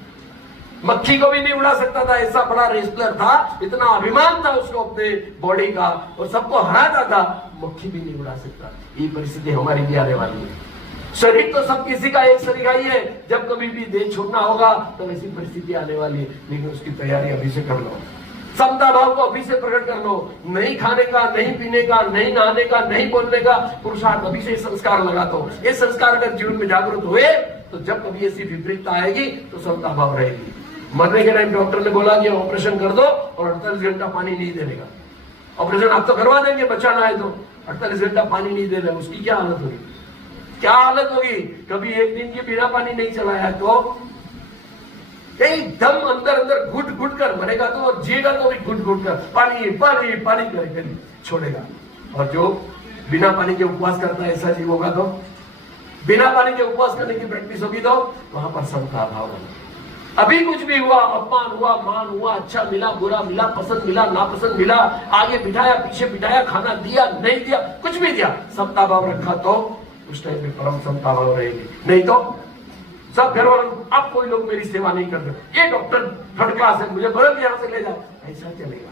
मक्खी को भी नहीं उड़ा सकता था। ऐसा बड़ा रेसलर था, इतना अभिमान था उसको अपने बॉडी का, और सबको हराता था, मक्खी भी नहीं उड़ा सकता। ये परिस्थिति हमारी भी आने वाली है। शरीर तो सब किसी का एक शरीर ही है, जब कभी भी देह छोड़ना होगा तो ऐसी परिस्थिति आने वाली है। लेकिन उसकी तैयारी अभी से कर लो, समता भाव को अभी से प्रकट कर लो। नहीं खाने का, नहीं पीने का, नहीं नहाने का, नहीं बोलने का पुरुषार्थ अभी से संस्कार लगा दो। ये संस्कार अगर जीवन में जागृत हुए तो जब कभी ऐसी विपरीतता आएगी तो समता भाव रहेगी। मरने के टाइम डॉक्टर ने बोला कि ऑपरेशन कर दो और 48 घंटा पानी नहीं देने का। ऑपरेशन आप तो करवा देंगे, बचाना है तो 48 घंटा पानी नहीं दे रहे, उसकी क्या हालत होगी? क्या हालत होगी? कभी एक दिन के बिना पानी नहीं चलाया तो एकदम अंदर अंदर घुट घुट कर मरेगा तो, और जिएगा तो भी घुट घुट कर पानी पानी पानी करके छोड़ेगा। और जो बिना पानी के उपवास करता है ऐसा जीव होगा तो, बिना पानी के उपवास करने की प्रैक्टिस होगी तो वहां पर समता भाव होगा। अभी कुछ भी हुआ, अपमान हुआ, मान हुआ, अच्छा मिला, बुरा मिला, पसंद मिला, नापसंद मिला, आगे बिठाया, पीछे बिठाया, खाना दिया, नहीं दिया, कुछ भी दिया, समता भाव रखा तो उस टाइम पे परम समता भाव रहेगी। नहीं तो सब घर वालों, अब कोई लोग मेरी सेवा नहीं करते, ये डॉक्टर थर्ड क्लास है, मुझे बदल यहां से ले जाओ, ऐसा चलेगा।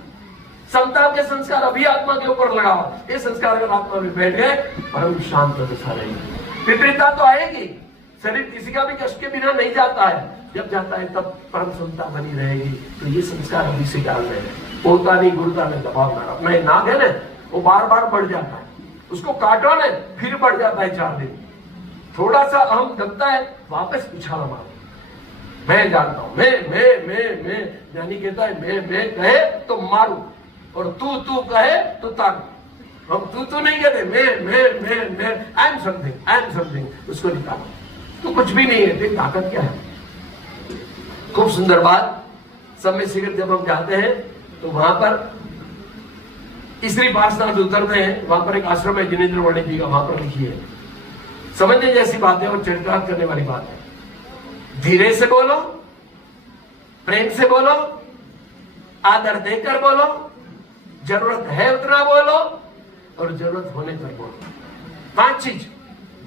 समता के संस्कार अभी आत्मा के ऊपर लगाओ, ये संस्कार अगर आत्मा में बैठ गए, परम शांत दशा रहेगी। विपरीतता तो आएगी, शरीर किसी का भी कष्ट के बिना नहीं जाता है, जब जाता है तब परम समता बनी रहेगी। तो ये संस्कार अभी से डाल रहे हैं। पोता नहीं गुरुता में दबाव ना, अपना नाग है ना, वो बार बार बढ़ जाता है, उसको काटो ना फिर बढ़ जाता है 4 दिन, थोड़ा सा अहम दबता है, वापस उछाला मारो, मैं जानता हूं, मैं ज्ञानी कहता है मैं कहे तो मारू, और तू कहे तो ताकू। हम तू नहीं कहते, मैं आई एम समथिंग, उसको निकालो। तो कुछ भी नहीं है, फिर ताकत क्या है? खूब सुंदर बात। समय शिविर जब हम जाते हैं तो वहां पर तीसरी पार्षद उत्तर में, वहां पर एक आश्रम है जिनेन्द्र वर्णी जी का, वहां पर लिखी है, समझने जैसी बात है और चरितार्थ करने वाली बात है। धीरे से बोलो, प्रेम से बोलो, आदर देकर बोलो, जरूरत है उतना बोलो, और जरूरत होने पर बोलो। 5 चीज,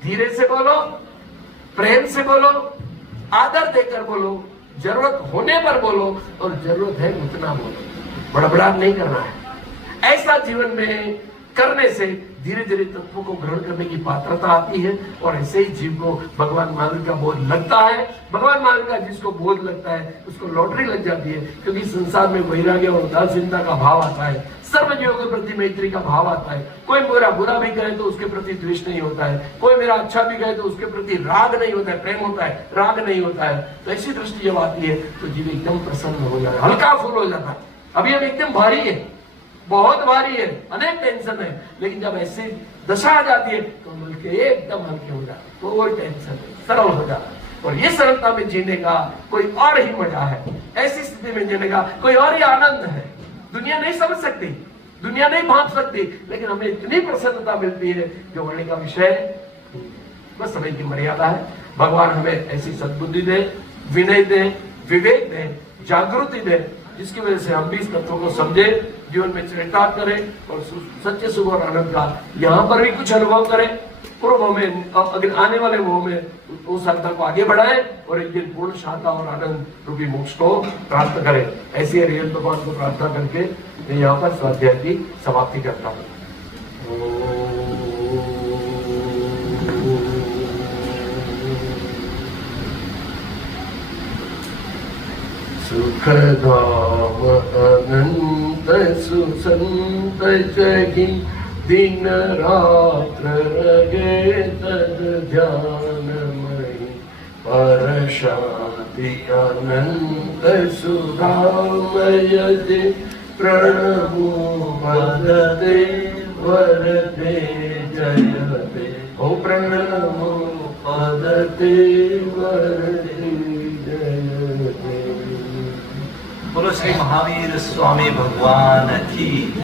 धीरे से बोलो, प्रेम से बोलो, आदर देकर बोलो, जरूरत होने पर बोलो, और जरूरत है उतना बोलो। बड़बड़ाहट नहीं करना है। ऐसा जीवन में करने से धीरे धीरे तत्वों को ग्रहण करने की पात्रता आती है, और ऐसे ही जीव को भगवान महावीर का बोध लगता है। भगवान महावीर का जिसको बोध लगता है उसको लॉटरी लग जाती है, क्योंकि संसार में वैराग्य और उदासीनता का भाव आता है, सर्व जीवों के प्रति मैत्री का भाव आता है। कोई मेरा बुरा भी कहे तो उसके प्रति द्वेष नहीं होता है, कोई मेरा अच्छा भी कहे तो उसके प्रति राग नहीं होता है, प्रेम होता है, राग नहीं होता है। तो ऐसी दृष्टि जब आती है तो जीव एकदम प्रसन्न हो जाता है, हल्का फूल हो जाता है। अभी हम एकदम भारी है, बहुत भारी है, अनेक टेंशन है, लेकिन जब ऐसी दशा आ जाती है तो हल्के एकदम हल्के हो जाते, कोई टेंशन नहीं, सरल हो जाता है। और ये सरलता में जीने का कोई और ही मजा है, ऐसी स्थिति में जीने का कोई और ही आनंद है। दुनिया नहीं समझ सकती, दुनिया नहीं भांप सकती, लेकिन हमें इतनी प्रसन्नता मिलती है जो वर्णन का विषय। बस समय की मर्यादा है। भगवान हमें ऐसी सद्बुद्धि दे, विनय दे, विवेक दे, जागृति दे, जिसकी वजह से हम भी इस तत्वों को समझे, जीवन में चरितार्थ करें और सच्चे सुख और आनंद का यहाँ पर भी कुछ अनुभव करें, पूर्व में अगर आने वाले वो में उस साधना को आगे बढ़ाएं, और एक दिन पूर्ण शांति और आनंद रूपी मोक्ष को प्राप्त करें। ऐसी रियल भगवान को प्रार्थना करके मैं यहाँ पर स्वाध्याय की समाप्ति करता हूँ। सुख धाम अनंत सुसंत जहि, दिन रात्र रहे तद ध्यानमयि, पर शांति अनंत सुधामय दे, प्रणमो वदते वरदे जयते, ओ प्रणमो वदते वरदे जयते। बोलो श्री महावीर स्वामी भगवान की।